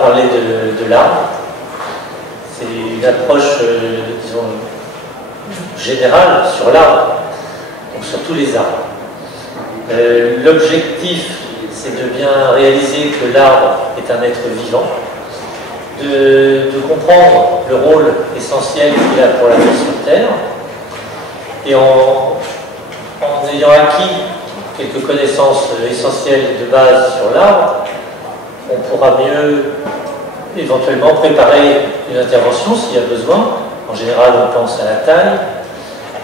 parler de l'arbre. C'est une approche, disons, générale sur l'arbre, donc sur tous les arbres. L'objectif, c'est de bien réaliser que l'arbre est un être vivant, de comprendre le rôle essentiel qu'il a pour la vie sur Terre, et en ayant acquis quelques connaissances essentielles de base sur l'arbre, on pourra mieux éventuellement préparer une intervention s'il y a besoin. En général, on pense à la taille.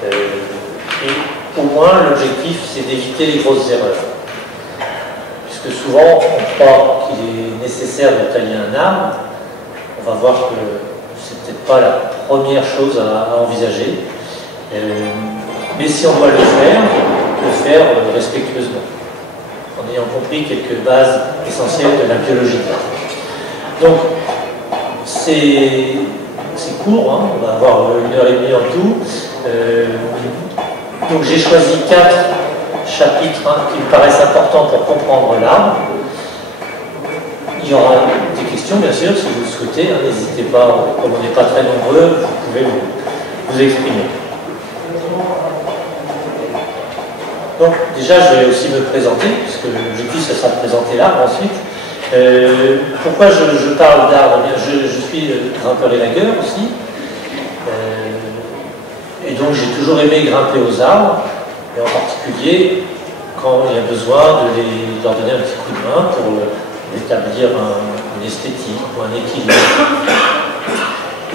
Et au moins, l'objectif, c'est d'éviter les grosses erreurs. Puisque souvent, on croit qu'il est nécessaire de tailler un arbre. On va voir que c'est peut-être pas la première chose à envisager. Mais si on doit le faire respectueusement, en ayant compris quelques bases essentielles de la biologie. Donc, c'est court, hein, on va avoir 1h30 en tout. Donc j'ai choisi 4 chapitres qui me paraissent importants pour comprendre l'arbre. Il y aura des questions, bien sûr, si vous le souhaitez. Hein, n'hésitez pas, comme on n'est pas très nombreux, vous pouvez vous exprimer. Donc déjà, je vais aussi me présenter, puisque l'objectif, ce sera de présenter l'arbre ensuite. Pourquoi je parle d'arbre? Je suis grimpeur élagueur aussi. Et donc j'ai toujours aimé grimper aux arbres, et en particulier quand il y a besoin de leur donner un petit coup de main pour établir une esthétique ou un équilibre.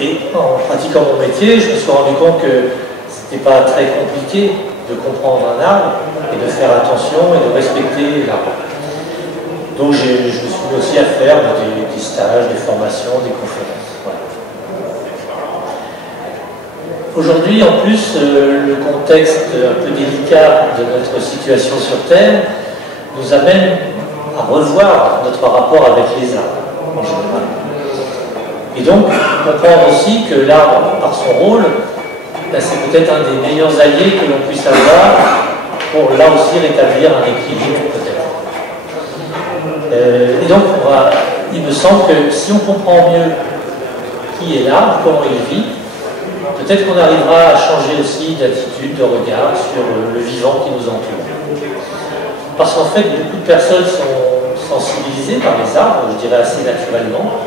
Et en pratiquant mon métier, je me suis rendu compte que ce n'était pas très compliqué de comprendre un arbre et de faire attention et de respecter l'arbre. Donc je me suis mis aussi à faire des stages, des formations, des conférences. Voilà. Aujourd'hui, en plus, le contexte un peu délicat de notre situation sur Terre nous amène à revoir notre rapport avec les arbres, en général. Et donc, comprendre aussi que l'arbre, par son rôle, c'est peut-être un des meilleurs alliés que l'on puisse avoir pour, là aussi, rétablir un équilibre, peut-être. Et donc, il me semble que si on comprend mieux qui est l'arbre, comment il vit, peut-être qu'on arrivera à changer aussi d'attitude, de regard sur le vivant qui nous entoure. Parce qu'en fait, beaucoup de personnes sont sensibilisées par les arbres, je dirais assez naturellement.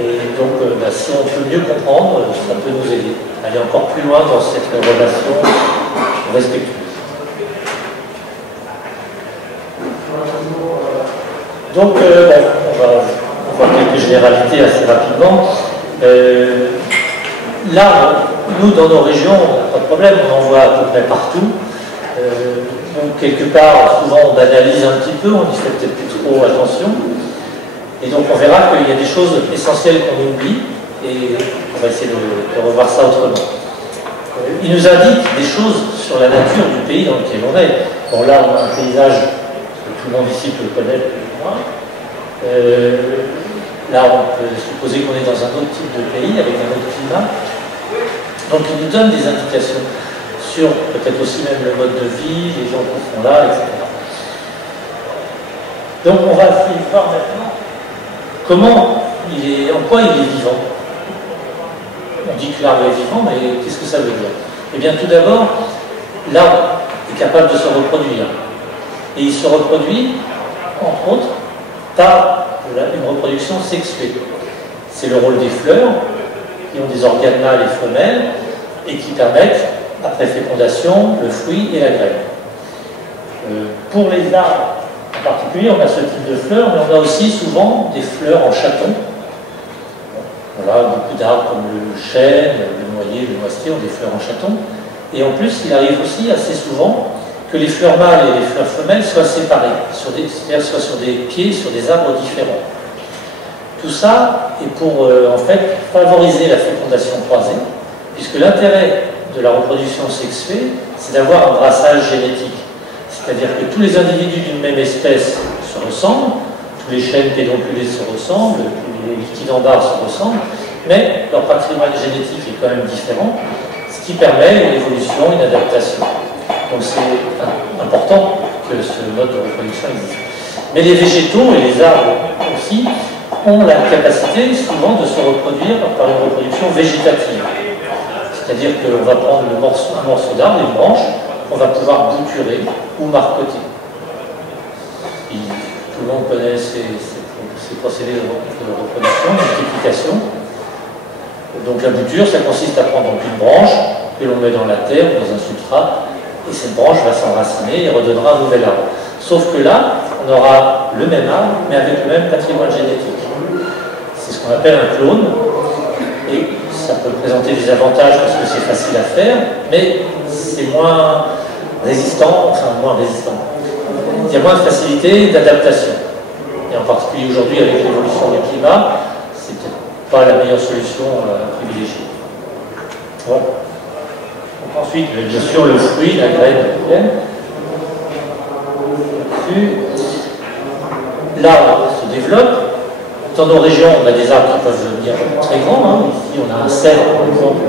Et donc, si on peut mieux comprendre, ça peut nous aider à aller encore plus loin dans cette relation respectueuse. Donc, on va voir quelques généralités assez rapidement. Là, nous, dans nos régions, on n'a pas de problème, on en voit à peu près partout. Donc, quelque part, souvent, on banalise un petit peu, on y fait peut-être plus trop attention. Et donc, on verra qu'il y a des choses essentielles qu'on oublie, et on va essayer de revoir ça autrement. Il nous indique des choses sur la nature du pays dans lequel on est. Bon, là, on a un paysage que tout le monde ici peut connaître plus ou moins. Là, on peut supposer qu'on est dans un autre type de pays, avec un autre climat. Donc, il nous donne des indications sur peut-être aussi même le mode de vie, les gens qui sont là, etc. Donc, on va essayer de voir maintenant en quoi il est vivant. On dit que l'arbre est vivant, mais qu'est-ce que ça veut dire? Eh bien, tout d'abord, l'arbre est capable de se reproduire. Et il se reproduit, entre autres, par une reproduction sexuée. C'est le rôle des fleurs, qui ont des organes mâles et femelles, et qui permettent, après fécondation, le fruit et la graine. Pour les arbres en particulier, on a ce type de fleurs, mais on a aussi souvent des fleurs en chaton. Voilà, beaucoup d'arbres comme le chêne, le noyer, le noisetier ont des fleurs en chaton. Et en plus, il arrive aussi assez souvent que les fleurs mâles et les fleurs femelles soient séparées, c'est-à-dire soit sur des pieds, sur des arbres différents. Tout ça est pour en fait favoriser la fécondation croisée, puisque l'intérêt de la reproduction sexuée, c'est d'avoir un brassage génétique. C'est-à-dire que tous les individus d'une même espèce se ressemblent, tous les chênes pédonculés se ressemblent, tous les liquidambares se ressemblent, mais leur patrimoine génétique est quand même différent, ce qui permet une évolution, une adaptation. Donc c'est important que ce mode de reproduction existe. Mais les végétaux et les arbres aussi ont la capacité souvent de se reproduire par une reproduction végétative. C'est-à-dire qu'on va prendre un morceau d'arbre, une branche, on va pouvoir bouturer ou marcoter. Tout le monde connaît ces procédés de reproduction, de multiplication. Donc la bouture, ça consiste à prendre une branche que l'on met dans la terre, dans un substrat, et cette branche va s'enraciner et redonnera un nouvel arbre. Sauf que là, on aura le même arbre, mais avec le même patrimoine génétique. C'est ce qu'on appelle un clone, et ça peut présenter des avantages parce que c'est facile à faire, mais c'est moins résistant, enfin moins résistant. Il y a moins de facilité d'adaptation. Et en particulier aujourd'hui, avec l'évolution du climat, c'est peut-être pas la meilleure solution privilégiée. Voilà. Donc ensuite, bien sûr, le fruit, la graine, l'arbre se développe. Dans nos régions, on a des arbres qui peuvent devenir très grands. Hein. Ici, on a un cèdre, par exemple.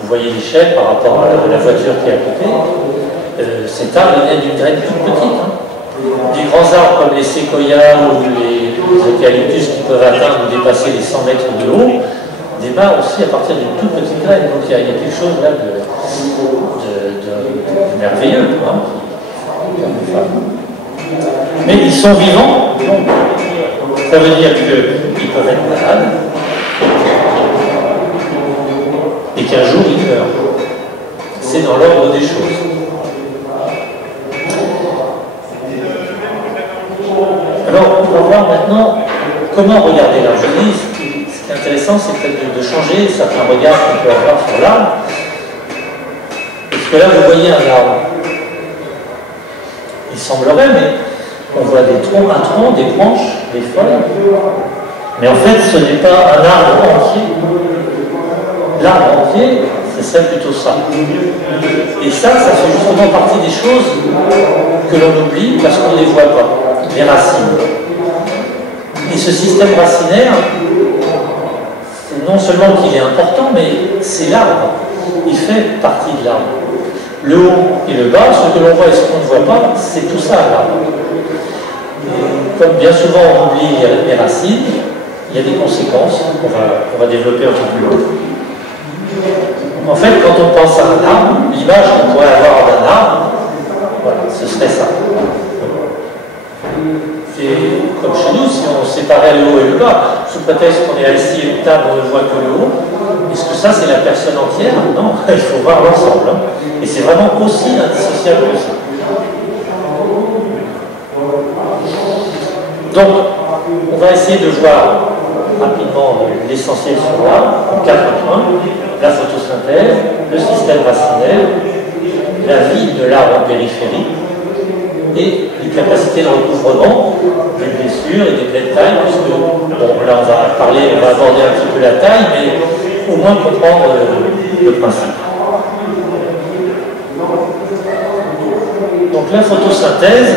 Vous voyez l'échelle par rapport à la voiture qui est à côté. Cet arbre est né d'une graine toute petite. Hein. Des grands arbres comme les séquoias ou les eucalyptus qui peuvent atteindre ou dépasser les 100 mètres de haut démarrent aussi à partir d'une toute petite graine. Donc il y a quelque chose là de merveilleux. Hein, mais ils sont vivants, donc ça veut dire qu'ils peuvent être malades et qu'un jour ils meurent. C'est dans l'ordre des choses. Alors, on va voir maintenant comment regarder l'arbre. Je dis, ce qui est intéressant, c'est peut-être de changer certains regards qu'on peut avoir sur l'arbre. Parce que là, vous voyez un arbre. Il semblerait, mais on voit des troncs, un tronc, des branches, des feuilles. Mais en fait, ce n'est pas un arbre entier. L'arbre entier, ce serait plutôt ça. Et ça fait justement partie des choses que l'on oublie parce qu'on ne les voit pas. Les racines. Et ce système racinaire, non seulement qu'il est important, mais c'est l'arbre. Il fait partie de l'arbre. Le haut et le bas, ce que l'on voit et ce qu'on ne voit pas, c'est tout ça l'arbre. Comme bien souvent on oublie les racines, il y a des conséquences qu'on va développer un peu plus loin. Donc en fait, quand on pense à un arbre, l'image qu'on pourrait avoir d'un arbre, voilà, ce serait ça. C'est comme chez nous, si on séparait le haut et le bas, sous prétexte qu'on est assis à une table, on ne voit que le haut, est-ce que ça c'est la personne entière? Non, il faut voir l'ensemble. Hein. Et c'est vraiment aussi indissociable que ça. Donc, on va essayer de voir rapidement l'essentiel sur l'arbre, en 4 points. La photosynthèse, le système racinaire, la vie de l'arbre en périphérie, et les capacités de recouvrement des blessures et des plaies de taille, puisque bon, là on va aborder un petit peu la taille, mais au moins comprendre le principe. Donc la photosynthèse,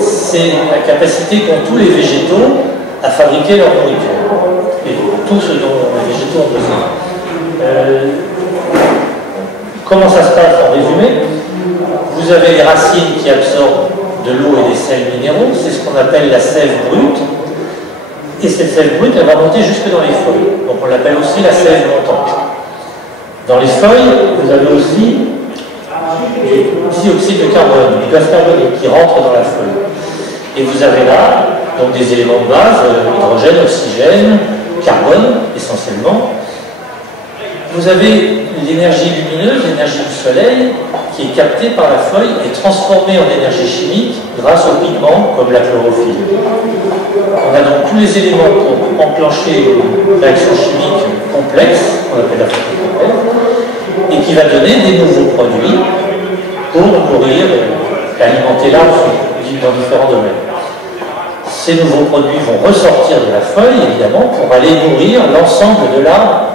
c'est la capacité qu'ont tous les végétaux à fabriquer leur nourriture, et tout ce dont les végétaux ont besoin. Comment ça se passe en résumé? Vous avez les racines qui absorbent de l'eau et des sels minéraux, c'est ce qu'on appelle la sève brute. Et cette sève brute, elle va monter jusque dans les feuilles. Donc on l'appelle aussi la sève montante. Dans les feuilles, vous avez aussi du dioxyde de carbone, du gaz carbonique qui rentre dans la feuille. Et vous avez là donc des éléments de base, hydrogène, oxygène, carbone essentiellement. Vous avez l'énergie lumineuse, l'énergie du soleil, qui est captée par la feuille et transformée en énergie chimique grâce aux pigments comme la chlorophylle. On a donc tous les éléments pour enclencher une réaction chimique complexe, qu'on appelle la photosynthèse, et qui va donner des nouveaux produits pour nourrir et alimenter l'arbre dans différents domaines. Ces nouveaux produits vont ressortir de la feuille, évidemment, pour aller nourrir l'ensemble de l'arbre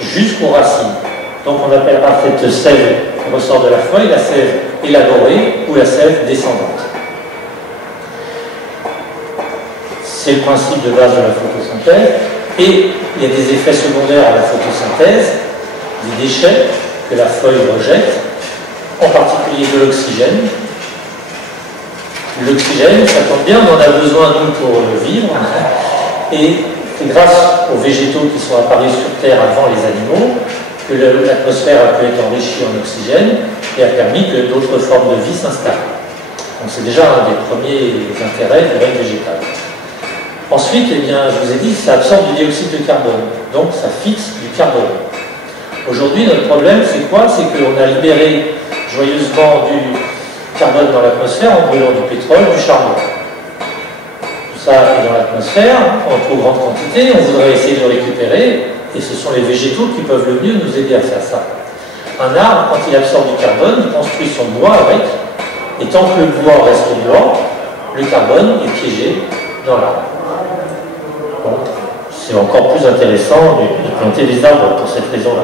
jusqu'aux racines. Donc on appellera cette sève qui ressort de la feuille la sève élaborée ou la sève descendante. C'est le principe de base de la photosynthèse. Et il y a des effets secondaires à la photosynthèse, des déchets que la feuille rejette, en particulier de l'oxygène, L'oxygène, ça tombe bien, on en a besoin, nous, pour vivre. Et c'est grâce aux végétaux qui sont apparus sur Terre avant les animaux que l'atmosphère a pu être enrichie en oxygène et a permis que d'autres formes de vie s'installent. Donc c'est déjà un des premiers intérêts du règne végétal. Ensuite, eh bien, je vous ai dit, ça absorbe du dioxyde de carbone, donc ça fixe du carbone. Aujourd'hui, notre problème, c'est quoi? C'est qu'on a libéré joyeusement du carbone dans l'atmosphère en brûlant du pétrole, du charbon. Tout ça est dans l'atmosphère, en trop grande quantité, on voudrait essayer de le récupérer, et ce sont les végétaux qui peuvent le mieux nous aider à faire ça. Un arbre, quand il absorbe du carbone, il construit son bois avec, et tant que le bois reste bois, le carbone est piégé dans l'arbre. Bon, c'est encore plus intéressant de planter des arbres pour cette raison-là.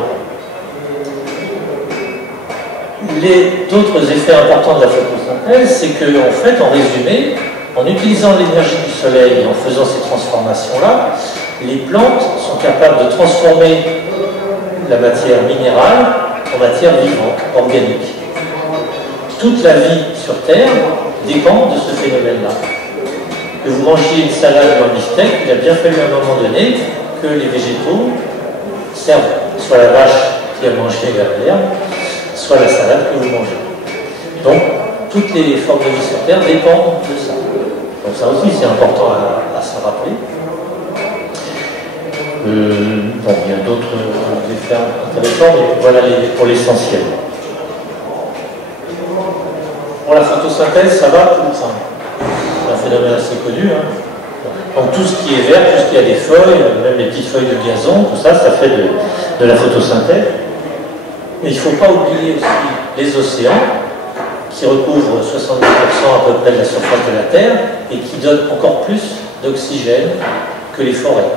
D'autres effets importants de la photosynthèse, c'est qu'en fait, en résumé, en utilisant l'énergie du soleil et en faisant ces transformations-là, les plantes sont capables de transformer la matière minérale en matière vivante, organique. Toute la vie sur Terre dépend de ce phénomène-là. Que vous mangiez une salade ou un beefsteak, il a bien fallu à un moment donné que les végétaux servent soit la vache qui a mangé l'herbe, soit la salade que vous mangez. Donc, toutes les formes de vie sur Terre dépendent de ça. Donc ça aussi, c'est important à se rappeler. Bon, il y a d'autres effets intéressants, mais voilà pour l'essentiel. Pour la photosynthèse, ça va tout le temps. C'est un phénomène assez connu. Hein. Donc tout ce qui est vert, tout ce qui a des feuilles, même les petites feuilles de gazon, tout ça, ça fait de la photosynthèse. Mais il ne faut pas oublier aussi les océans, qui recouvrent 70% à peu près de la surface de la Terre et qui donnent encore plus d'oxygène que les forêts.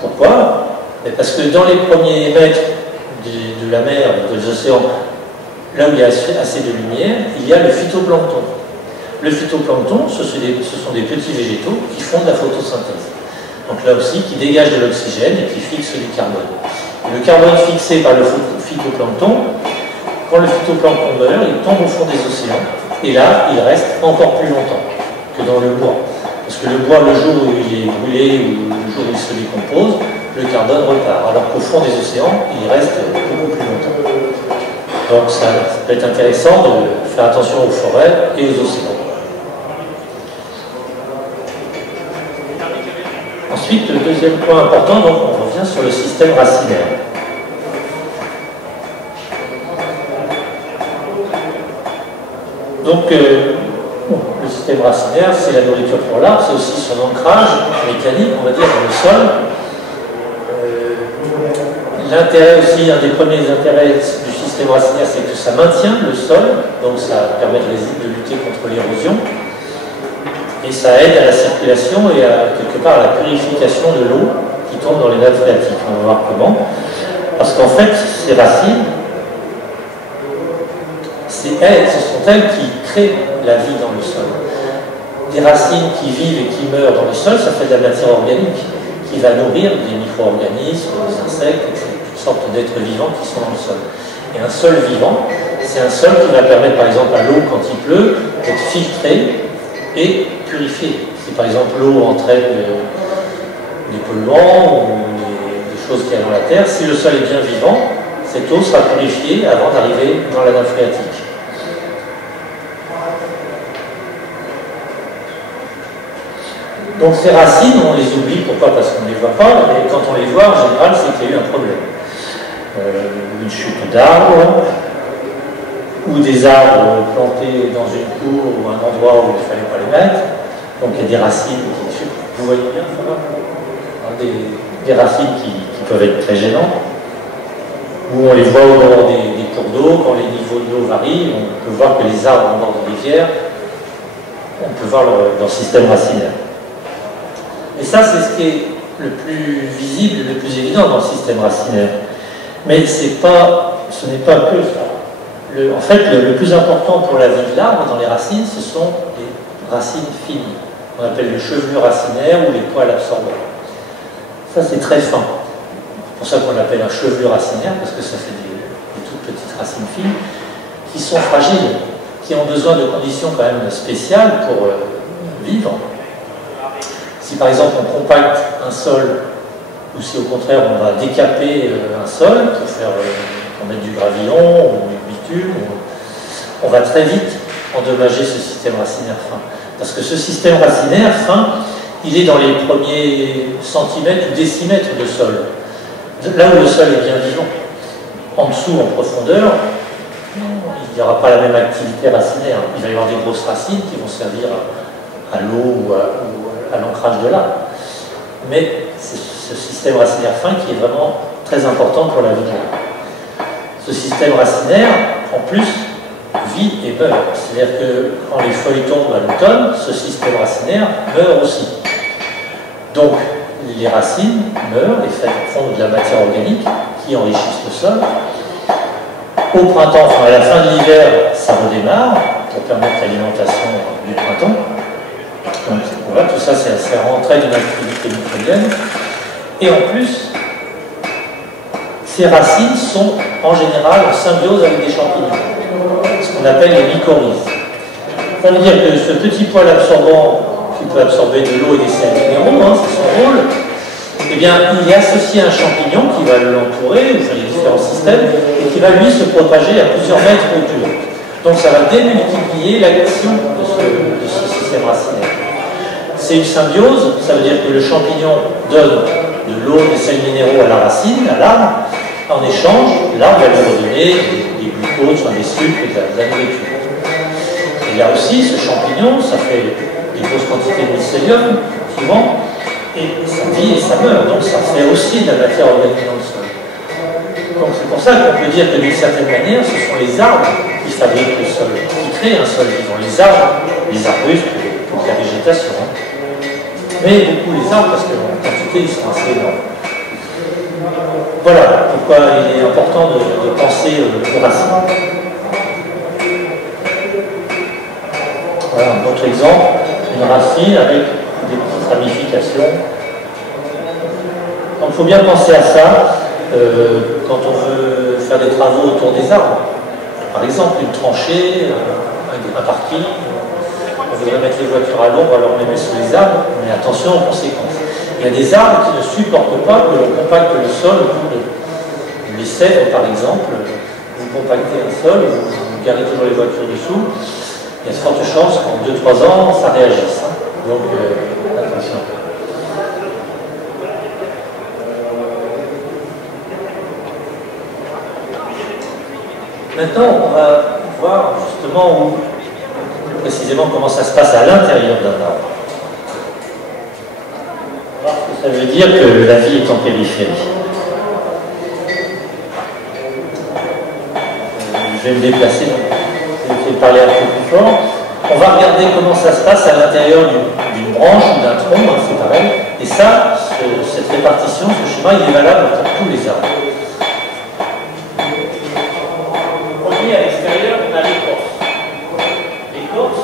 Pourquoi? Parce que dans les premiers mètres de la mer, des océans, là où il y a assez de lumière, il y a le phytoplancton. Le phytoplancton, ce sont des petits végétaux qui font de la photosynthèse. Donc là aussi, qui dégagent de l'oxygène et qui fixent du carbone. Et le carbone fixé par le phytoplancton, quand le phytoplancton meurt, il tombe au fond des océans, et là, il reste encore plus longtemps que dans le bois. Parce que le bois, le jour où il est brûlé, ou le jour où il se décompose, le carbone repart. Alors qu'au fond des océans, il reste beaucoup plus longtemps. Donc ça peut être intéressant de faire attention aux forêts et aux océans. Ensuite, le deuxième point important, donc on revient sur le système racinaire. Donc, le système racinaire, c'est la nourriture pour l'arbre, c'est aussi son ancrage mécanique, on va dire, dans le sol. L'intérêt aussi, un des premiers intérêts du système racinaire, c'est que ça maintient le sol, donc ça permet de lutter contre l'érosion, et ça aide à la circulation et quelque part à la purification de l'eau qui tombe dans les nappes phréatiques. On va voir comment. Parce qu'en fait, ces racines, ce sont elles qui créent la vie dans le sol. Des racines qui vivent et qui meurent dans le sol, ça fait de la matière organique qui va nourrir des micro-organismes, des insectes, etc. Toutes sortes d'êtres vivants qui sont dans le sol. Et un sol vivant, c'est un sol qui va permettre par exemple à l'eau, quand il pleut, d'être filtrée et purifiée. Si par exemple l'eau entraîne des polluants ou des choses qu'il y a dans la terre, si le sol est bien vivant, cette eau sera purifiée avant d'arriver dans la nappe phréatique. Donc ces racines, on les oublie, pourquoi? Parce qu'on ne les voit pas, et quand on les voit, en général, c'est qu'il y a eu un problème. Une chute d'arbres, ou des arbres plantés dans une cour ou un endroit où il ne fallait pas les mettre. Donc il y a des racines qui... Vous voyez bien, ça va? Des racines qui peuvent être très gênantes, où on les voit au bord des cours d'eau, quand les niveaux de l'eau varient, on peut voir que les arbres en bord de rivière, on peut voir leur système racinaire. Et ça, c'est ce qui est le plus visible, le plus évident dans le système racinaire. Mais ce n'est pas que ça. En fait, le plus important pour la vie de l'arbre dans les racines, ce sont les racines fines. On appelle le chevelu racinaire ou les poils absorbants. Ça, c'est très fin. C'est pour ça qu'on l'appelle un chevelu racinaire, parce que ça fait des toutes petites racines fines qui sont fragiles, qui ont besoin de conditions quand même spéciales pour vivre. Si par exemple on compacte un sol, ou si au contraire on va décaper un sol pour mettre du gravillon ou du bitume, on va très vite endommager ce système racinaire fin. Parce que ce système racinaire fin, il est dans les premiers centimètres ou décimètres de sol. Là où le sol est bien vivant. En dessous, en profondeur, il n'y aura pas la même activité racinaire. Il va y avoir des grosses racines qui vont servir à l'eau ou à l'ancrage de l'arbre. Mais c'est ce système racinaire fin qui est vraiment très important pour la vie de l'arbre. Ce système racinaire, en plus, vit et meurt. C'est-à-dire que quand les feuilles tombent à l'automne, ce système racinaire meurt aussi. Donc, les racines meurent et font de la matière organique qui enrichissent le sol. Au printemps, enfin à la fin de l'hiver, ça redémarre pour permettre l'alimentation du printemps. Donc voilà, tout ça, c'est rentré d'une activité microbienne. Et en plus, ces racines sont en général en symbiose avec des champignons, ce qu'on appelle les mycorhizes. Ça veut dire que ce petit poil absorbant qui peut absorber de l'eau et des sels minéraux, c'est son rôle, eh bien, il est associé à un champignon qui va l'entourer, enfin les différents systèmes, et qui va lui se propager à plusieurs mètres autour. Donc ça va démultiplier l'action de ce système racinaire. C'est une symbiose, ça veut dire que le champignon donne de l'eau, des sels minéraux à la racine, à l'arbre. En échange, l'arbre va lui redonner des glucoses, des sucres et de la nourriture. Et là aussi, ce champignon, ça fait des grosses quantités de mycélium, souvent, et ça vit et ça meurt. Donc ça fait aussi de la matière organique dans le sol. Donc c'est pour ça qu'on peut dire que d'une certaine manière, ce sont les arbres qui fabriquent le sol, qui créent un sol vivant. Les arbres, les arbustes, toute la végétation. Mais beaucoup les arbres, parce qu'en quantité, ils sont assez énormes. Voilà pourquoi il est important de penser aux racines. Voilà un autre exemple, une racine avec des petites ramifications. Donc il faut bien penser à ça quand on veut faire des travaux autour des arbres. Par exemple, une tranchée, un parking. On voudrait mettre les voitures à l'ombre, alors on les met sous les arbres, mais attention aux conséquences. Il y a des arbres qui ne supportent pas que l'on compacte le sol autour d'eux. Les cèdres, par exemple, vous compactez un sol, vous garez toujours les voitures dessous, il y a de fortes chances qu'en 2-3 ans, ça réagisse. Donc, attention. Maintenant, on va voir justement plus précisément comment ça se passe à l'intérieur d'un arbre. On va voir ce que ça veut dire que la vie est en périphérie. Je vais me déplacer, je vais essayer de parler un peu plus fort. On va regarder comment ça se passe à l'intérieur d'une branche ou d'un tronc, c'est pareil. Et ça, cette répartition, ce schéma, il est valable pour tous les arbres. À l'extérieur, on a l'écorce. L'écorce,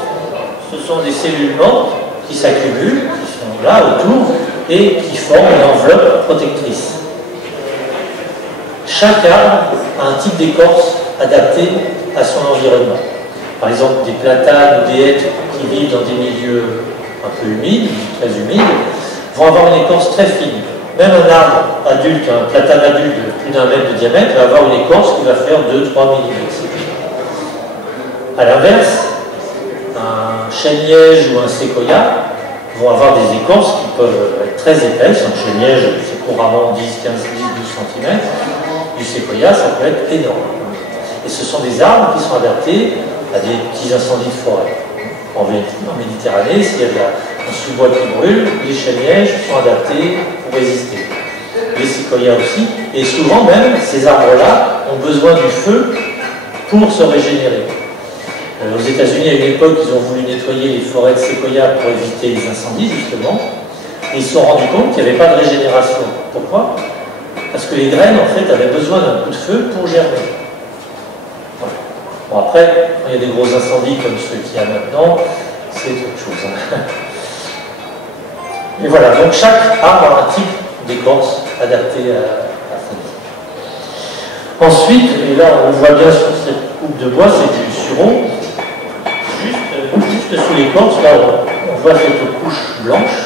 ce sont des cellules mortes qui s'accumulent, qui sont là autour, et qui forment une enveloppe protectrice. Chaque arbre a un type d'écorce adapté à son environnement. Par exemple, des platanes ou des hêtres qui vivent dans des milieux un peu humides, très humides, vont avoir une écorce très fine. Même un arbre adulte, un platane adulte de plus d'1 mètre de diamètre, va avoir une écorce qui va faire 2-3 mm. A l'inverse, un chêne-liège ou un séquoia vont avoir des écorces qui peuvent être très épaisses. Un chêne-liège, c'est couramment 10, 15, 10, 12 cm. Du séquoia, ça peut être énorme. Et ce sont des arbres qui sont adaptés à des petits incendies de forêt. En Méditerranée, s'il y a un sous-bois qui brûle, les chênes-lièges sont adaptés pour résister. Les séquoias aussi. Et souvent même, ces arbres-là ont besoin du feu pour se régénérer. Aux États-Unis, à une époque, ils ont voulu nettoyer les forêts de séquoia pour éviter les incendies, justement. Et ils se sont rendus compte qu'il n'y avait pas de régénération. Pourquoi? Parce que les graines, en fait, avaient besoin d'un coup de feu pour germer. Voilà. Bon, après, quand il y a des gros incendies comme ceux qu'il y a maintenant, c'est autre chose. Et voilà, donc chaque arbre a un type d'écorce adapté à sa vie. Ensuite, et là on le voit bien sur cette coupe de bois, c'est du sureau. sous l'écorce, là on voit cette couche blanche.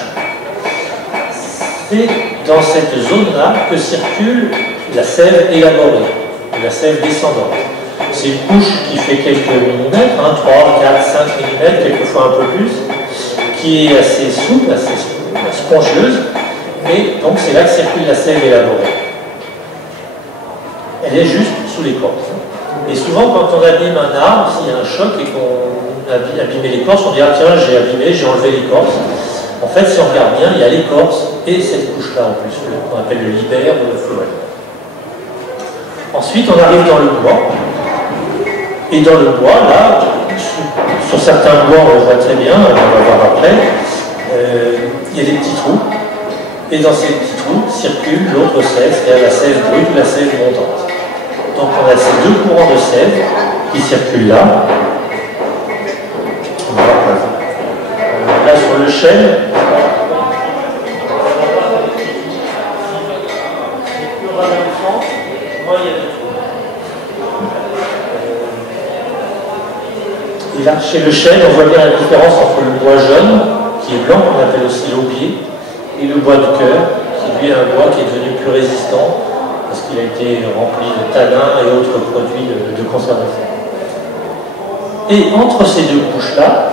C'est dans cette zone-là que circule la sève élaborée, la sève descendante. C'est une couche qui fait quelques millimètres, 3, 4, 5 millimètres, quelquefois un peu plus, qui est assez souple, assez spongieuse, et donc c'est là que circule la sève élaborée. Elle est juste sous l'écorce. Et souvent, quand on abîme un arbre, s'il y a un choc et qu'on a abîmé l'écorce, on dit ah tiens, j'ai abîmé, j'ai enlevé l'écorce. En fait, si on regarde bien, il y a l'écorce et cette couche-là en plus, qu'on appelle le libère ou le phloème. Ensuite, on arrive dans le bois. Et dans le bois, là, sur certains bois, on le voit très bien, on va voir après, il y a des petits trous. Et dans ces petits trous circule l'autre sève, c'est-à-dire la sève brute ou la sève montante. Donc on a ces deux courants de sève qui circulent là. Là sur le chêne, et là, chez le chêne, on voit bien la différence entre le bois jaune, qui est blanc, qu'on appelle aussi l'aubier, et le bois de cœur, qui lui est un bois qui est devenu plus résistant, parce qu'il a été rempli de tanins et autres produits de conservation. Et entre ces deux couches-là,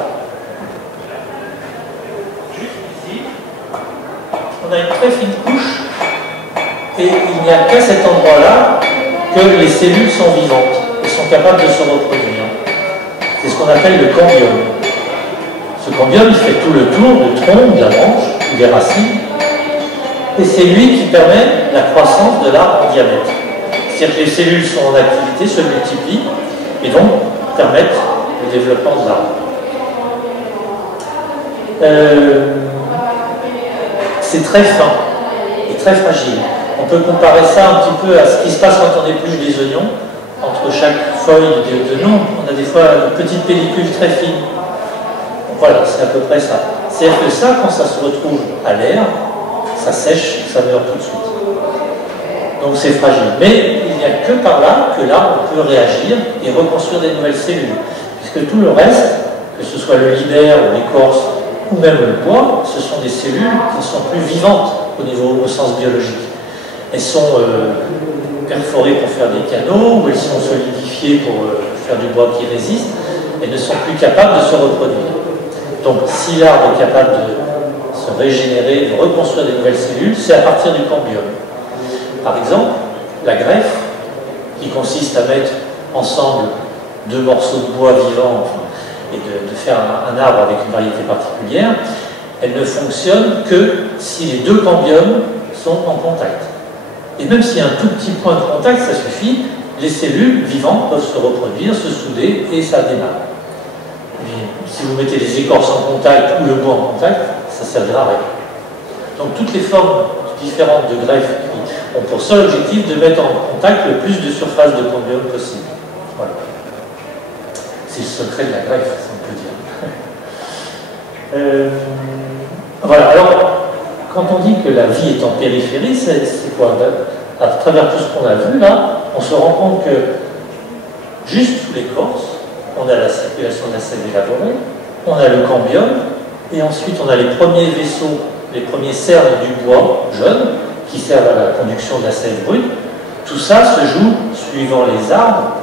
juste ici, on a une très fine couche, et il n'y a qu'à cet endroit-là que les cellules sont vivantes et sont capables de se reproduire. C'est ce qu'on appelle le cambium. Ce cambium, il fait tout le tour du tronc, de la branche, des racines, et c'est lui qui permet la croissance de l'arbre en diamètre. C'est-à-dire que les cellules sont en activité, se multiplient, et donc permettent le développement de l'arbre. C'est très fin et très fragile. On peut comparer ça un petit peu à ce qui se passe quand on épluche des oignons. Entre chaque feuille d'oignon, on a des fois une petite pellicule très fine. Donc voilà, c'est à peu près ça. C'est-à-dire que ça, quand ça se retrouve à l'air, ça sèche, ça meurt tout de suite. Donc c'est fragile. Mais il n'y a que par là que l'arbre peut réagir et reconstruire des nouvelles cellules. Puisque tout le reste, que ce soit le libère ou l'écorce, ou même le bois, ce sont des cellules qui sont plus vivantes au sens biologique. Elles sont perforées pour faire des canaux, ou elles sont solidifiées pour faire du bois qui résiste. Elles ne sont plus capables de se reproduire. Donc si l'arbre est capable de se régénérer, de reconstruire des nouvelles cellules, c'est à partir du cambium. Par exemple, la greffe, qui consiste à mettre ensemble deux morceaux de bois vivants et de faire un arbre avec une variété particulière, elle ne fonctionne que si les deux cambiums sont en contact. Et même s'il y a un tout petit point de contact, ça suffit, les cellules vivantes peuvent se reproduire, se souder et ça démarre. Mais si vous mettez les écorces en contact ou le bois en contact, ça ne servira à rien. Donc toutes les formes différentes de greffe ont pour seul objectif de mettre en contact le plus de surface de cambium possible. Voilà. C'est le secret de la greffe, si on peut dire. Voilà, alors, quand on dit que la vie est en périphérie, c'est quoi? À travers tout ce qu'on a vu là, on se rend compte que juste sous l'écorce, on a la circulation de la sève élaborée, on a le cambium, et ensuite on a les premiers vaisseaux, les premiers cernes du bois jeune, qui servent à la conduction de la sève brute. Tout ça se joue, suivant les arbres,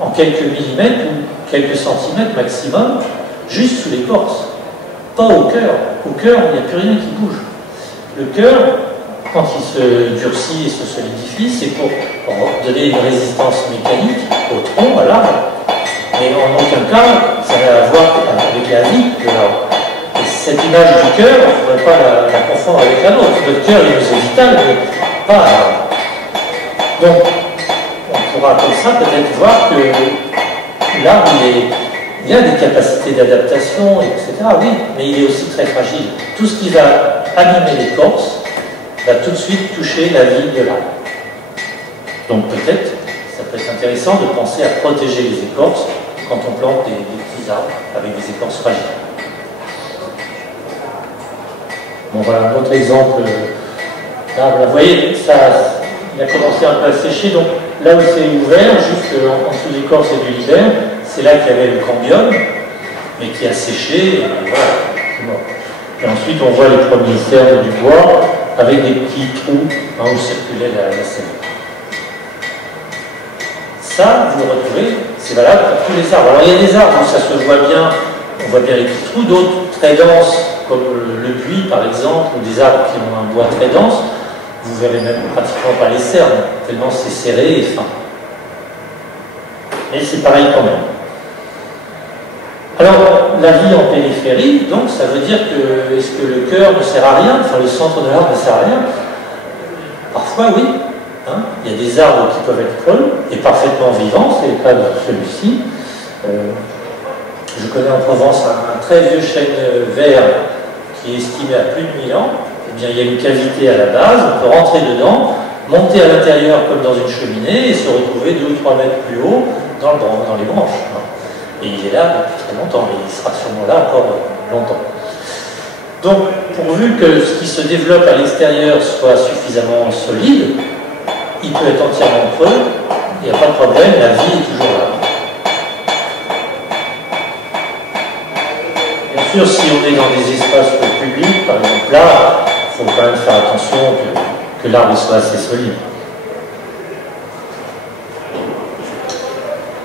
en quelques millimètres ou quelques centimètres maximum, juste sous l'écorce. Pas au cœur. Au cœur, il n'y a plus rien qui bouge. Le cœur, quand il se durcit et se solidifie, c'est pour donner une résistance mécanique au tronc, à l'arbre. Mais en aucun cas, ça n'a à voir avec la vie de l'arbre. Et cette image du cœur, on ne pourrait pas la confondre avec la nôtre. Notre cœur, il est vital, mais pas à l'arbre. Donc, on pourra comme ça peut-être voir que l'arbre, il y a des capacités d'adaptation, etc. Oui, mais il est aussi très fragile. Tout ce qui va animer l'écorce va tout de suite toucher la vie de l'arbre. Donc peut-être, ça peut être intéressant de penser à protéger les écorces quand on plante des petits arbres avec des écorces fragiles. Bon, voilà un autre exemple d'arbre. Vous voyez, ça, il a commencé un peu à sécher, donc là où c'est ouvert, juste en dessous de l'écorce et du libère, c'est là qu'il y avait le cambium. mais qui a séché, et voilà, c'est mort. Et ensuite, on voit les premiers cernes du bois avec des petits trous où circulait la sève. Ça, vous le retrouvez, c'est valable pour tous les arbres. Alors, il y a des arbres où ça se voit bien, on voit bien les petits trous, d'autres très denses, comme le buis, par exemple, ou des arbres qui ont un bois très dense, vous verrez même pratiquement pas les cernes, tellement c'est serré et fin. Mais c'est pareil quand même. Alors, la vie en périphérie, donc, ça veut dire que, est-ce que le cœur ne sert à rien, enfin le centre de l'arbre ne sert à rien? Parfois, oui. Hein, il y a des arbres qui peuvent être creux et parfaitement vivants, c'est le cas de celui-ci. Je connais en Provence un très vieux chêne vert qui est estimé à plus de 1000 ans. Eh bien, il y a une cavité à la base, on peut rentrer dedans, monter à l'intérieur comme dans une cheminée et se retrouver 2 ou 3 mètres plus haut dans les branches. Et il est là depuis très longtemps, et il sera sûrement là encore longtemps. Donc, pourvu que ce qui se développe à l'extérieur soit suffisamment solide, il peut être entièrement creux, il n'y a pas de problème, la vie est toujours là. Bien sûr, si on est dans des espaces publics, par exemple là, il faut quand même faire attention que l'arbre soit assez solide.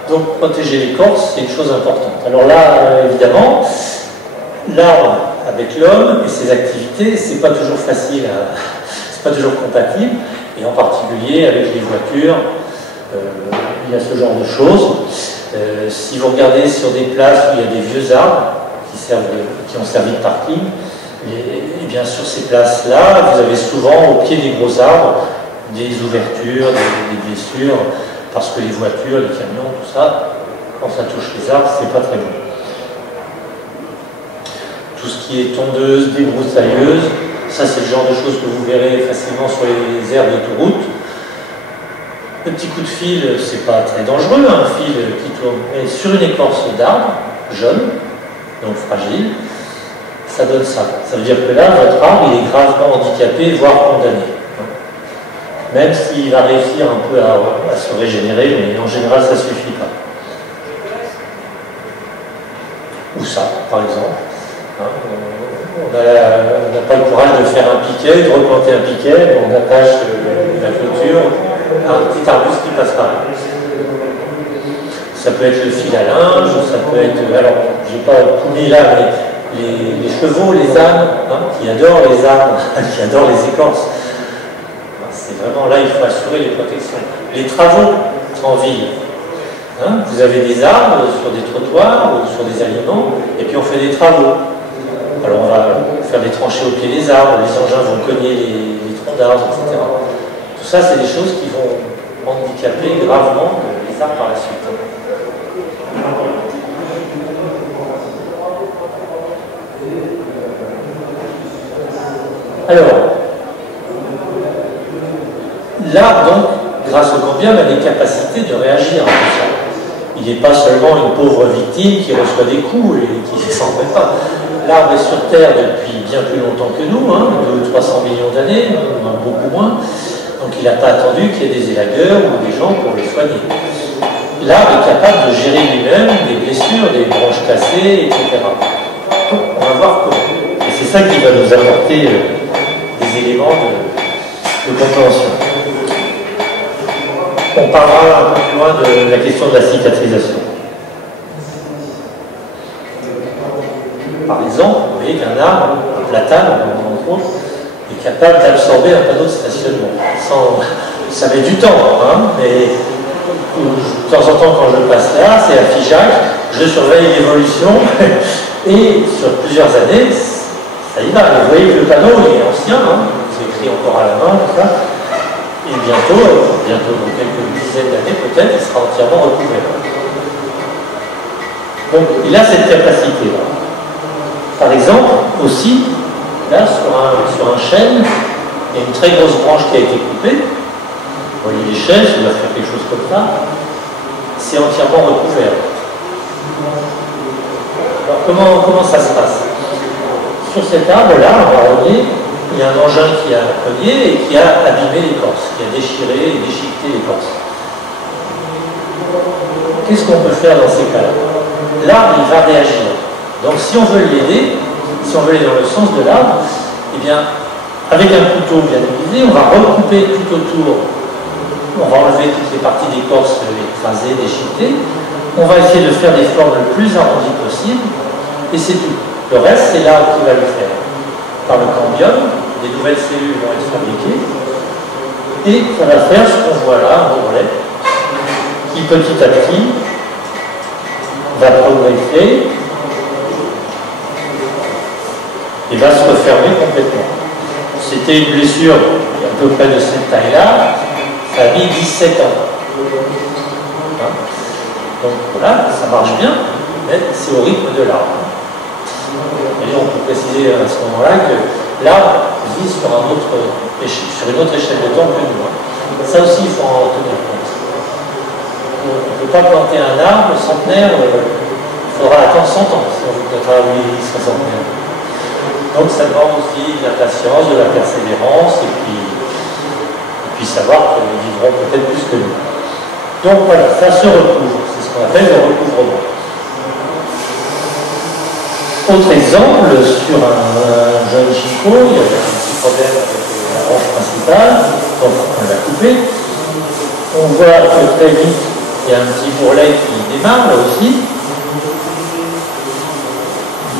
Donc, protéger l'écorce, c'est une chose importante. Alors là, évidemment, l'arbre avec l'homme et ses activités, c'est pas toujours facile, c'est pas toujours compatible, et en particulier avec les voitures, il y a ce genre de choses. Si vous regardez sur des places où il y a des vieux arbres qui ont servi de parking, et bien sur ces places-là, vous avez souvent au pied des gros arbres des ouvertures, des blessures, parce que les voitures, les camions, tout ça, quand ça touche les arbres, c'est pas très bon. Tout ce qui est tondeuse, débroussailleuse, ça c'est le genre de choses que vous verrez facilement sur les aires d'autoroute. Le petit coup de fil, c'est pas très dangereux, un fil qui tourne, mais sur une écorce d'arbre, jeune, donc fragile, ça donne ça. Ça veut dire que là, votre arbre, il est gravement handicapé, voire condamné. Même s'il va réussir un peu à se régénérer, mais en général, ça ne suffit pas. Ou ça, par exemple. On n'a pas le courage de faire un piquet, de replanter un piquet, on attache la clôture à un petit arbuste qui passe par là. Ça peut être le fil à linge, ça peut être... Alors, je n'ai pas tout mis là, mais les chevaux, les ânes, qui adorent les arbres, qui adorent les écorces. C'est vraiment là, il faut assurer les protections. Les travaux en ville. Vous avez des arbres sur des trottoirs ou sur des aliments, et puis on fait des travaux. Alors on va faire des tranchées au pied des arbres, les engins vont cogner les troncs d'arbres, etc. Tout ça, c'est des choses qui vont handicaper gravement les arbres par la suite. Alors, l'arbre, donc, grâce au cambium, a des capacités de réagir à tout ça. Il n'est pas seulement une pauvre victime qui reçoit des coups et qui ne s'en fait pas. L'arbre est sur Terre depuis bien plus longtemps que nous, 200 ou 300 millions d'années, beaucoup moins. Donc il n'a pas attendu qu'il y ait des élagueurs ou des gens pour le soigner. L'arbre est capable de gérer lui-même des blessures, des branches cassées, etc. Donc, on va voir comment. Et c'est ça qui va nous apporter des éléments de compréhension. On parlera un peu plus loin de la question de la cicatrisation. Par exemple, vous voyez qu'un arbre, un platane, entre autres, est capable d'absorber un panneau de stationnement. Ça met du temps, mais de temps en temps, quand je passe là, c'est affichage, je surveille l'évolution, et sur plusieurs années, ça y va. Vous voyez que le panneau il est ancien, c'est écrit encore à la main, tout ça. Et bientôt, dans quelques dizaines d'années peut-être, il sera entièrement recouvert. Donc il a cette capacité-là. Par exemple, aussi, là, sur un chêne, il y a une très grosse branche qui a été coupée. Vous voyez les chênes, si on va faire quelque chose comme ça, c'est entièrement recouvert. Alors comment ça se passe? Sur cet arbre-là, un marronnier, il y a un engin qui a cogné et qui a abîmé l'écorce, qui a déchiré et déchiqueté l'écorce. Qu'est-ce qu'on peut faire dans ces cas-là? L'arbre, il va réagir. Donc si on veut l'aider, si on veut aller dans le sens de l'arbre, eh bien, avec un couteau bien aiguisé, on va recouper tout autour, on va enlever toutes les parties d'écorce écrasées, déchiquetées, on va essayer de faire des formes le plus arrondies possible, et c'est tout. Le reste, c'est l'arbre qui va le faire. Par le cambium, des nouvelles cellules vont être fabriquées, et ça va faire ce qu'on voit là, un bourrelet, qui petit à petit va progresser et va se refermer complètement. C'était une blessure à peu près de cette taille-là, ça a mis 17 ans. Hein? Donc voilà, ça marche bien, mais c'est au rythme de l'arbre. Et on peut préciser à ce moment-là que l'arbre vit sur une autre échelle de temps que nous. Ça aussi, il faut en tenir compte. On ne peut pas planter un arbre centenaire, il faudra attendre 100 ans si on veut que notre arbre soit centenaire. Donc ça demande aussi de la patience, de la persévérance, et puis savoir qu'ils vivront peut-être plus que nous. Donc voilà, ça se recouvre, c'est ce qu'on appelle le recouvrement. Autre exemple, sur un jeune chicot, il y avait un petit problème avec la branche principale, donc on l'a coupé. On voit que très vite, il y a un petit bourrelet qui démarre là aussi.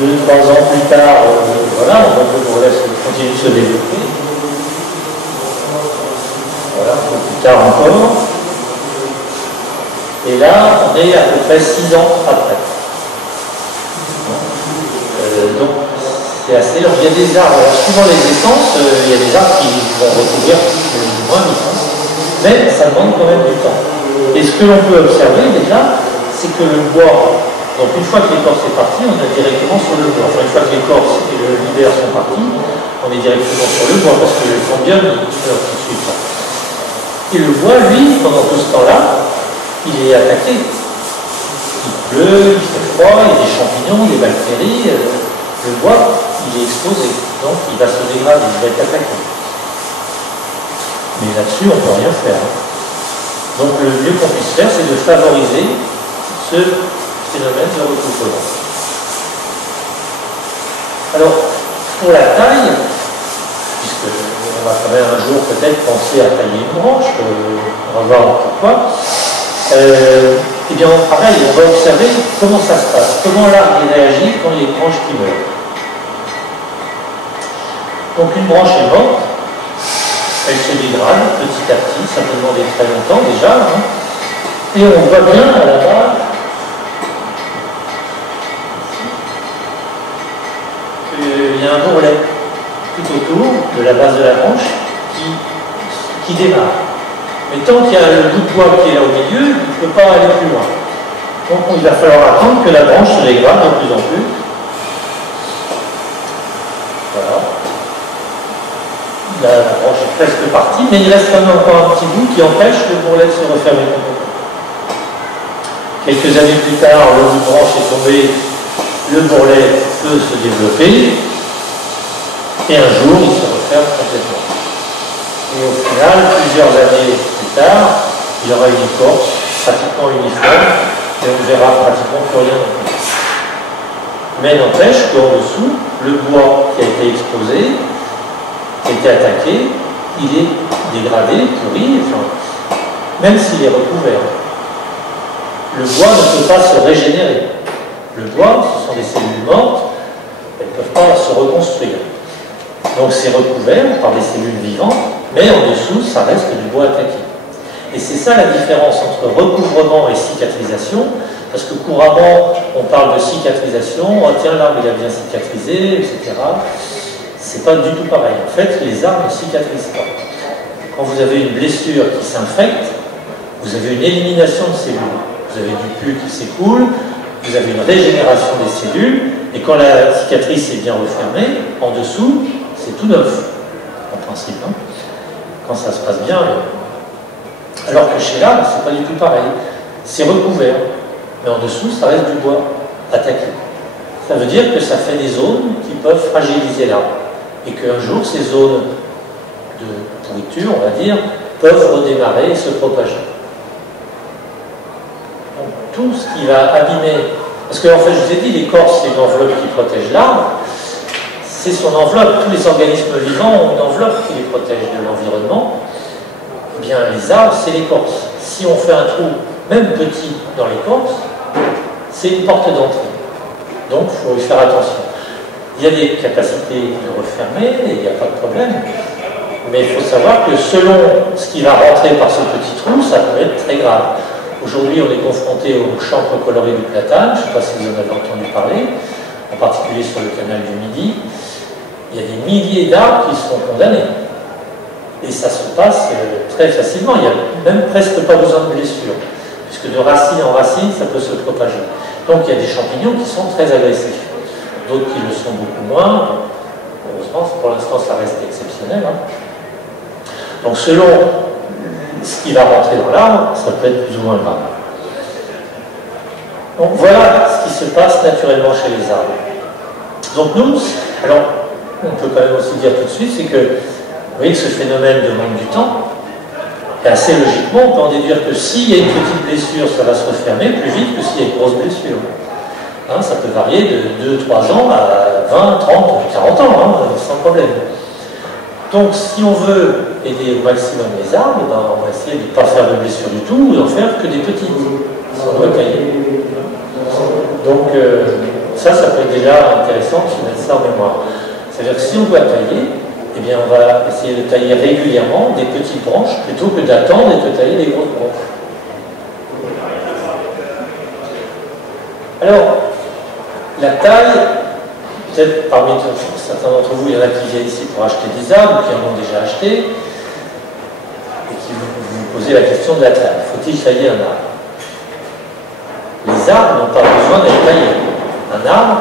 2-3 ans plus tard, voilà, on voit que le bourrelet continue de se développer. Voilà, un peu plus tard encore. Et là, on est à peu près 6 ans après. Donc, c'est assez long. Il y a des arbres, alors, suivant les essences, il y a des arbres qui vont recouvrir plus ou moins 1000 ans. Mais ça demande quand même du temps. Et ce que l'on peut observer déjà, c'est que le bois, donc une fois que l'écorce est partie, on est directement sur le bois. Enfin, une fois que l'écorce et le l'hiver sont partis, on est directement sur le bois, parce que le cambium, il ne suit pas. Et le bois, lui, pendant tout ce temps-là, il est attaqué. Il pleut, il fait froid, il y a des champignons, des bactéries. Le bois, il est exposé. Donc, il va se dégrader, il va être attaqué. Mais là-dessus, on ne peut rien faire. Donc, le mieux qu'on puisse faire, c'est de favoriser ce phénomène de recouvrement. Alors, pour la taille, puisque on va quand même un jour peut-être penser à tailler une branche, on va voir pourquoi. Eh bien, pareil, on va observer comment ça se passe, comment l'arbre réagit quand il y a une branche qui meurt. Donc une branche est morte, elle se dégrade petit à petit, ça peut demander très longtemps déjà, hein, et on voit bien à la base qu'il y a un bourrelet tout autour de la base de la branche qui démarre. Mais tant qu'il y a le bout de bois qui est là au milieu, il ne peut pas aller plus loin. Donc il va falloir attendre que la branche se dégrade de plus en plus. Voilà. La branche est presque partie, mais il reste quand même encore un petit bout qui empêche le bourrelet de se refermer complètement. Quelques années plus tard, le bout de branche est tombé, le bourrelet peut se développer, et un jour il se referme complètement. Et au final, plusieurs années plus tard, il y aura une écorce pratiquement uniforme et on ne verra pratiquement plus rien non plus. Mais n'empêche qu'en dessous, le bois qui a été exposé, qui a été attaqué, il est dégradé, pourri, enfin, même s'il est recouvert. Le bois ne peut pas se régénérer. Le bois, ce sont des cellules mortes, elles ne peuvent pas se reconstruire. Donc c'est recouvert par des cellules vivantes, mais en dessous, ça reste du bois attaqué. Et c'est ça la différence entre recouvrement et cicatrisation, parce que couramment, on parle de cicatrisation, oh tiens, l'arbre il a bien cicatrisé, etc. C'est pas du tout pareil. En fait, les arbres ne cicatrisent pas. Quand vous avez une blessure qui s'infecte, vous avez une élimination de cellules. Vous avez du pus qui s'écoule, vous avez une régénération des cellules, et quand la cicatrice est bien refermée, en dessous, c'est tout neuf, en principe. Hein. Quand ça se passe bien. Alors que chez l'arbre, c'est pas du tout pareil. C'est recouvert, mais en dessous, ça reste du bois attaqué. Ça veut dire que ça fait des zones qui peuvent fragiliser l'arbre. Et qu'un jour, ces zones de pourriture, on va dire, peuvent redémarrer et se propager. Donc, tout ce qui va abîmer Parce qu'en fait, je vous ai dit, l'écorce, c'est une enveloppe qui protège l'arbre. C'est son enveloppe. Tous les organismes vivants ont une enveloppe qui les protège de l'environnement. Eh bien, les arbres, c'est l'écorce. Si on fait un trou, même petit, dans l'écorce, c'est une porte d'entrée. Donc, il faut y faire attention. Il y a des capacités de refermer, et il n'y a pas de problème. Mais il faut savoir que selon ce qui va rentrer par ce petit trou, ça peut être très grave. Aujourd'hui, on est confronté au chancre coloré du platane, je ne sais pas si vous en avez entendu parler, en particulier sur le canal du Midi. Il y a des milliers d'arbres qui sont condamnés. Et ça se passe très facilement. Il n'y a même presque pas besoin de blessure, puisque de racine en racine, ça peut se propager. Donc il y a des champignons qui sont très agressifs, d'autres qui le sont beaucoup moins. Heureusement, pour l'instant, ça reste exceptionnel. Hein. Donc selon ce qui va rentrer dans l'arbre, ça peut être plus ou moins grave. Donc voilà ce qui se passe naturellement chez les arbres. Donc nous, alors on peut quand même aussi dire tout de suite, c'est que vous voyez que ce phénomène demande du temps. Et assez logiquement, on peut en déduire que s'il y a une petite blessure, ça va se refermer plus vite que s'il y a une grosse blessure. Hein, ça peut varier de 2-3 ans à 20, 30, 40 ans, hein, sans problème. Donc si on veut aider au maximum les arbres, ben, on va essayer de ne pas faire de blessures du tout, ou d'en faire que des petites. On doit tailler. Donc ça peut être déjà intéressant de se mettre ça en mémoire. C'est-à-dire que si on doit tailler, eh bien on va essayer de tailler régulièrement des petites branches plutôt que d'attendre et de tailler des grosses branches. Alors, la taille, peut-être parmi certains d'entre vous, il y en a qui viennent ici pour acheter des arbres, qui en ont déjà acheté, et qui vous posez la question de la taille. Faut-il tailler un arbre? Les arbres n'ont pas besoin d'être taillés. Un arbre,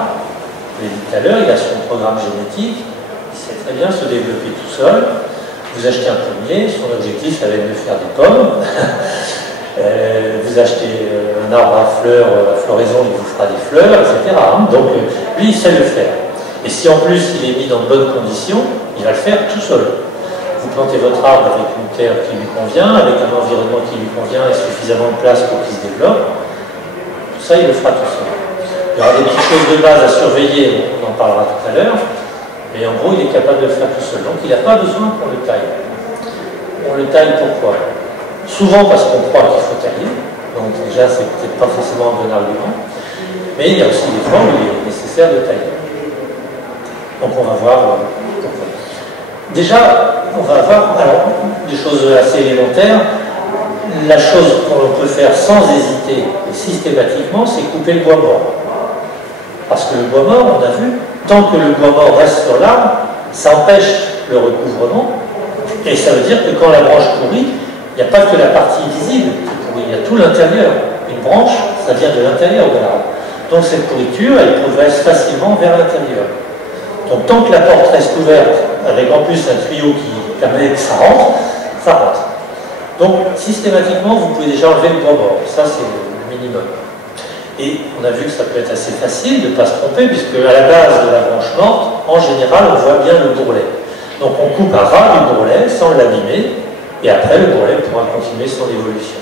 je l'ai dit tout à l'heure, il a son programme génétique, il sait très bien se développer tout seul. Vous achetez un pommier, son objectif, ça va être de faire des pommes. Vous achetez un arbre à fleurs, à floraison, il vous fera des fleurs, etc. Donc, lui, il sait le faire. Et si en plus, il est mis dans de bonnes conditions, il va le faire tout seul. Vous plantez votre arbre avec une terre qui lui convient, avec un environnement qui lui convient et suffisamment de place pour qu'il se développe. Tout ça, il le fera tout seul. Il y aura des petites choses de base à surveiller, on en parlera tout à l'heure, mais en gros, il est capable de le faire tout seul. Donc, il n'a pas besoin qu'on le taille. On le taille pourquoi? Souvent parce qu'on croit qu'il faut tailler, donc déjà, c'est peut-être pas forcément un bon argument, mais il y a aussi des fois où il est nécessaire de tailler. Donc, on va voir pourquoi. Déjà, on va voir alors, des choses assez élémentaires. La chose qu'on peut faire sans hésiter et systématiquement, c'est couper le bois mort. Parce que le bois mort, on a vu, tant que le bois mort reste sur l'arbre, ça empêche le recouvrement. Et ça veut dire que quand la branche pourrit, il n'y a pas que la partie visible qui pourrit, il y a tout l'intérieur. Une branche, ça vient de l'intérieur de l'arbre. Donc cette pourriture, elle progresse facilement vers l'intérieur. Donc tant que la porte reste ouverte, avec en plus un tuyau qui permet que ça rentre, ça rentre. Donc systématiquement, vous pouvez déjà enlever le bois mort. Ça, c'est le minimum. Et on a vu que ça peut être assez facile de ne pas se tromper, puisque à la base de la branche morte, en général, on voit bien le bourrelet. Donc on coupe à ras du bourrelet sans l'abîmer, et après le bourrelet pourra continuer son évolution.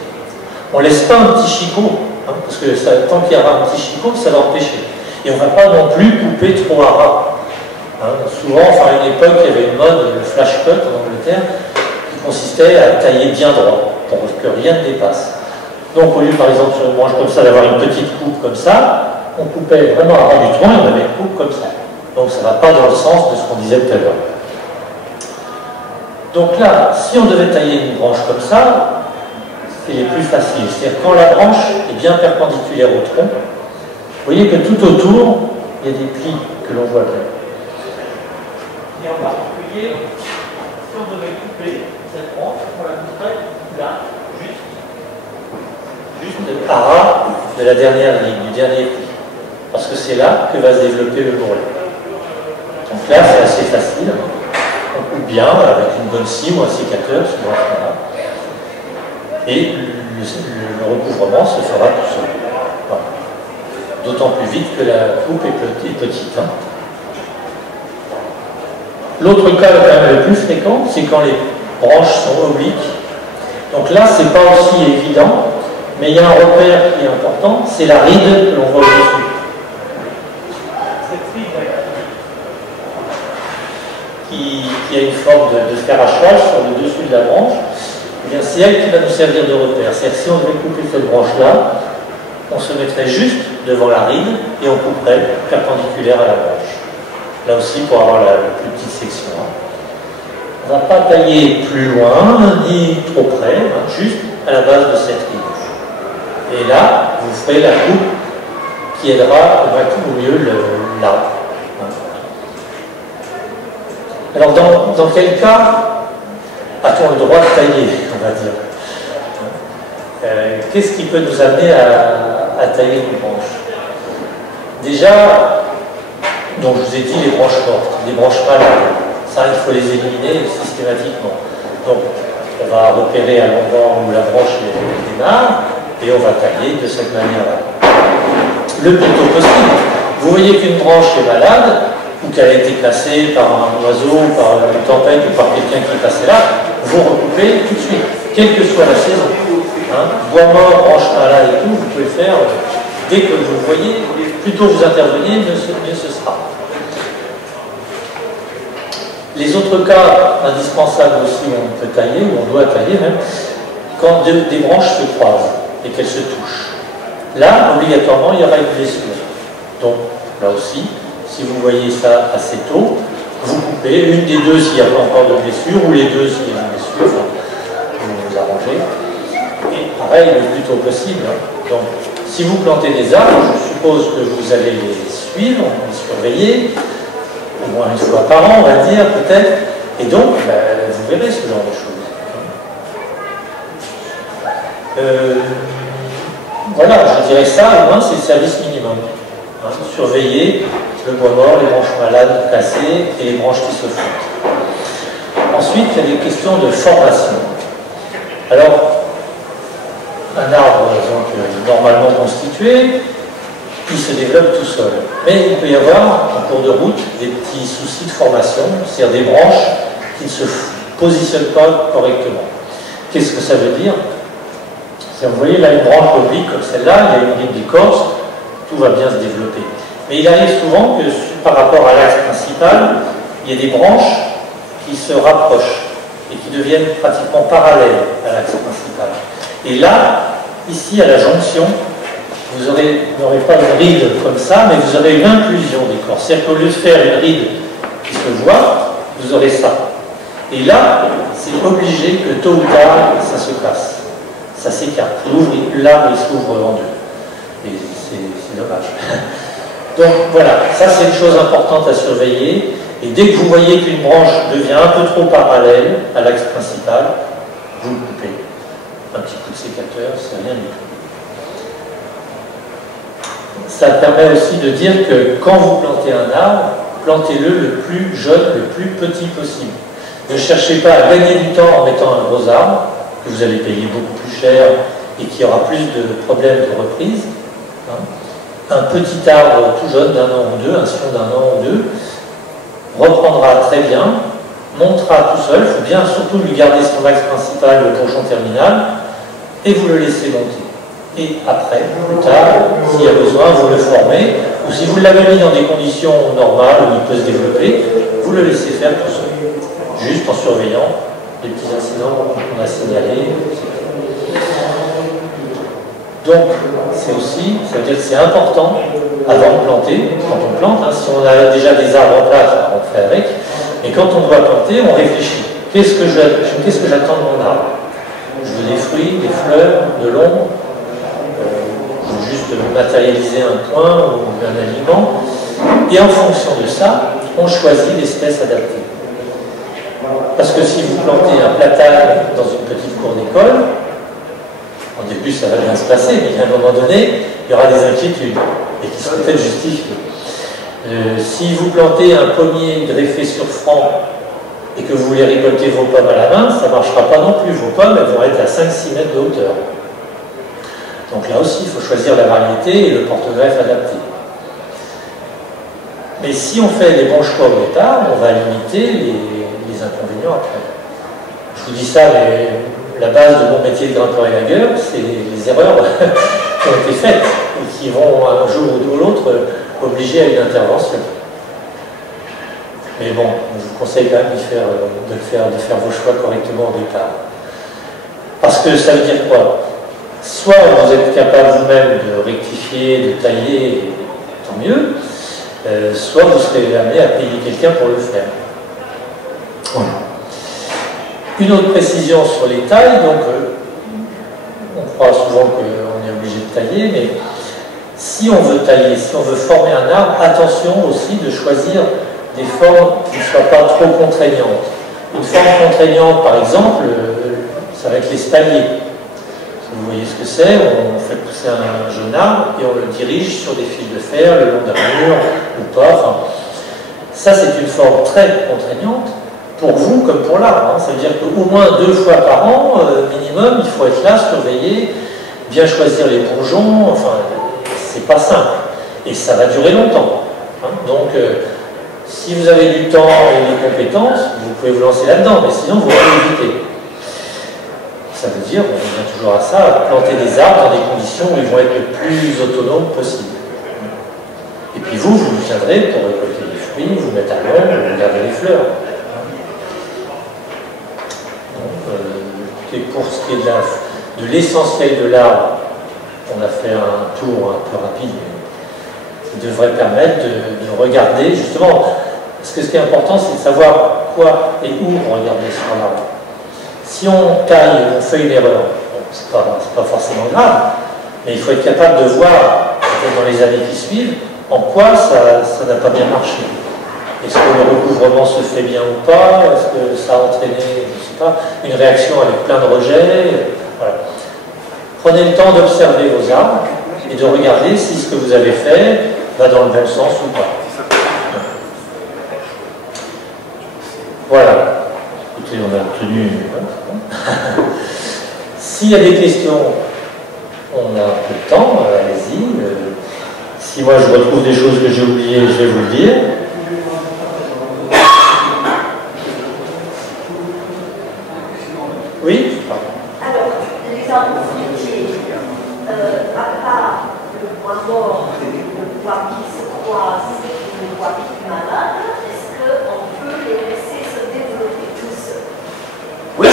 On ne laisse pas un petit chicot, hein, parce que ça, tant qu'il y aura un petit chicot, ça va empêcher. Et on ne va pas non plus couper trop à ras. Hein, souvent, enfin à une époque, il y avait une mode, le flash cut en Angleterre, qui consistait à tailler bien droit, pour que rien ne dépasse. Donc au lieu par exemple sur une branche comme ça d'avoir une petite coupe comme ça, on coupait vraiment à ras du tronc et on avait une coupe comme ça. Donc ça ne va pas dans le sens de ce qu'on disait tout à l'heure. Donc là, si on devait tailler une branche comme ça, c'est plus facile. C'est-à-dire quand la branche est bien perpendiculaire au tronc, vous voyez que tout autour, il y a des plis que l'on voit bien. Et en particulier, si on devait couper cette branche, on la couperait là, juste à ras de la dernière ligne, du dernier pli. Parce que c'est là que va se développer le bourrelet. Donc là, c'est assez facile. On coupe bien avec une bonne scie ou un sécateur, souvent là. Et le recouvrement se fera tout seul. Voilà. D'autant plus vite que la coupe est petite. Hein. L'autre cas quand même le plus fréquent, c'est quand les branches sont obliques. Donc là, c'est pas aussi évident, mais il y a un repère qui est important, c'est la ride que l'on voit au-dessus. qui a une forme de fer à cheval sur le dessus de la branche, eh bien c'est elle qui va nous servir de repère. C'est-à-dire si on devait couper cette branche-là, on se mettrait juste devant la ride et on couperait perpendiculaire à la branche. Là aussi pour avoir la plus petite section. On ne va pas tailler plus loin, ni trop près, juste à la base de cette ride. Et là, vous ferez la coupe qui aidera au mieux l'arbre. Alors dans quel cas a-t-on le droit de tailler, on va dire? Qu'est-ce qui peut nous amener à tailler une branche? Déjà, donc je vous ai dit les branches mortes, les branches malades, ça il faut les éliminer systématiquement. Donc on va repérer à l'endroit où la branche démarre et on va tailler de cette manière-là. Le plus tôt possible. Vous voyez qu'une branche est malade, ou qu'elle a été cassée par un oiseau, par une tempête ou par quelqu'un qui est passé là, vous recoupez tout de suite, quelle que soit la saison. Bois mort, branche malade et tout, vous pouvez le faire dès que vous le voyez, plus tôt vous intervenez, mieux ce sera. Les autres cas indispensables aussi, où on peut tailler, ou on doit tailler même, quand des branches se croisent et qu'elles se touchent. Là, obligatoirement, il y aura une blessure. Donc, là aussi, si vous voyez ça assez tôt, vous coupez une des deux s'il n'y a pas encore de blessure, ou les deux s'il y a une blessure, vous arrangez. Et pareil, le plus tôt possible. Donc, si vous plantez des arbres, je suppose que vous allez les suivre, les surveiller, au moins une fois par an, on va dire, peut-être, et donc, vous verrez ce genre de choses. Voilà, je dirais ça, au moins, c'est le service minimum. Surveiller le bois mort, les branches malades cassées et les branches qui se fondent. Ensuite, il y a des questions de formation. Alors, un arbre donc, normalement constitué, il se développe tout seul. Mais il peut y avoir, en cours de route, des petits soucis de formation, c'est-à-dire des branches qui ne se positionnent pas correctement. Qu'est-ce que ça veut dire? Vous voyez là une branche oblique comme celle-là, il y a une ligne d'écorce, tout va bien se développer. Mais il arrive souvent que par rapport à l'axe principal, il y a des branches qui se rapprochent et qui deviennent pratiquement parallèles à l'axe principal. Et là, ici à la jonction, vous n'aurez pas une ride comme ça, mais vous aurez une inclusion d'écorce. C'est-à-dire qu'au lieu de faire une ride qui se voit, vous aurez ça. Et là, c'est obligé que tôt ou tard, ça se casse. Ça s'écarte. L'arbre, il s'ouvre en deux. Et c'est dommage. Donc voilà, ça c'est une chose importante à surveiller. Et dès que vous voyez qu'une branche devient un peu trop parallèle à l'axe principal, vous le coupez. Un petit coup de sécateur, c'est rien du tout. Ça permet aussi de dire que quand vous plantez un arbre, plantez-le le plus jeune, le plus petit possible. Ne cherchez pas à gagner du temps en mettant un gros arbre, que vous allez payer beaucoup plus cher et qui aura plus de problèmes de reprise. Un petit arbre tout jeune d'un an ou deux, un sion d'un an ou deux, reprendra très bien, montera tout seul, il faut bien surtout lui garder son axe principal, le torchon terminal, et vous le laissez monter. Et après, plus tard, s'il y a besoin, vous le formez, ou si vous l'avez mis dans des conditions normales où il peut se développer, vous le laissez faire tout seul, juste en surveillant les petits incidents qu'on a signalés. Donc, c'est aussi, ça veut dire que c'est important, avant de planter, quand on plante, si on a déjà des arbres en place, on fait avec, mais quand on doit planter, on réfléchit. Qu'est-ce que j'attends de mon arbre? Je veux des fruits, des fleurs, de l'ombre, je veux juste matérialiser un point ou un aliment, et en fonction de ça, on choisit l'espèce adaptée. Parce que si vous plantez un platane dans une petite cour d'école, au début ça va bien se passer, mais à un moment donné, il y aura des inquiétudes, et qui seront peut-être justifiées. Si vous plantez un pommier greffé sur franc, et que vous voulez récolter vos pommes à la main, ça ne marchera pas non plus. Vos pommes, elles vont être à 5-6 mètres de hauteur. Donc là aussi, il faut choisir la variété et le porte-greffe adapté. Mais si on fait les bons choix au départ, on va limiter les inconvénients après. Je vous dis ça, la base de mon métier de grimpeur élagueur, c'est les erreurs qui ont été faites et qui vont un jour ou l'autre obliger à une intervention. Mais bon, je vous conseille quand même de faire vos choix correctement au départ. Parce que ça veut dire quoi? Soit vous êtes capable vous-même de rectifier, de tailler, tant mieux, soit vous serez amené à payer quelqu'un pour le faire. Voilà. Une autre précision sur les tailles, donc on croit souvent qu'on est obligé de tailler, mais si on veut tailler, si on veut former un arbre, attention aussi de choisir des formes qui ne soient pas trop contraignantes. Une forme contraignante, par exemple, ça va être l'espalier. Vous voyez ce que c'est, on fait pousser un jeune arbre et on le dirige sur des fils de fer le long d'un mur ou pas. Enfin, ça, c'est une forme très contraignante pour vous comme pour l'arbre. Hein. Ça veut dire qu'au moins 2 fois par an, minimum, il faut être là, surveiller, bien choisir les bourgeons. Enfin, c'est pas simple. Et ça va durer longtemps. Hein. Donc, si vous avez du temps et des compétences, vous pouvez vous lancer là-dedans, mais sinon, vous allez éviter. Ça veut dire, on revient toujours à ça, planter des arbres dans des conditions où ils vont être le plus autonomes possible. Et puis vous viendrez pour récolter les fruits, vous mettre à l'ombre, vous garder les fleurs. Donc, pour ce qui est de l'essentiel de l'arbre, on a fait un tour un peu rapide, mais qui devrait permettre de regarder, justement, parce que ce qui est important, c'est de savoir quoi et où regarder sur l'arbre. Si on taille, on fait une erreur, bon, c'est pas forcément grave, mais il faut être capable de voir, dans les années qui suivent, en quoi ça n'a pas bien marché. Est-ce que le recouvrement se fait bien ou pas? Est-ce que ça a entraîné, je ne sais pas, une réaction avec plein de rejets? Voilà. Prenez le temps d'observer vos arbres et de regarder si ce que vous avez fait va dans le bon sens ou pas. Voilà. Écoutez, on a obtenu. S'il y a des questions, on a un peu de temps, allez-y. Si moi je retrouve des choses que j'ai oubliées, je vais vous le dire. Oui? Alors, les arbres fruitiers, à part le bois mort, le bois qui se croise et le bois qui est malade, est-ce qu'on peut les laisser se développer tout seuls? Oui,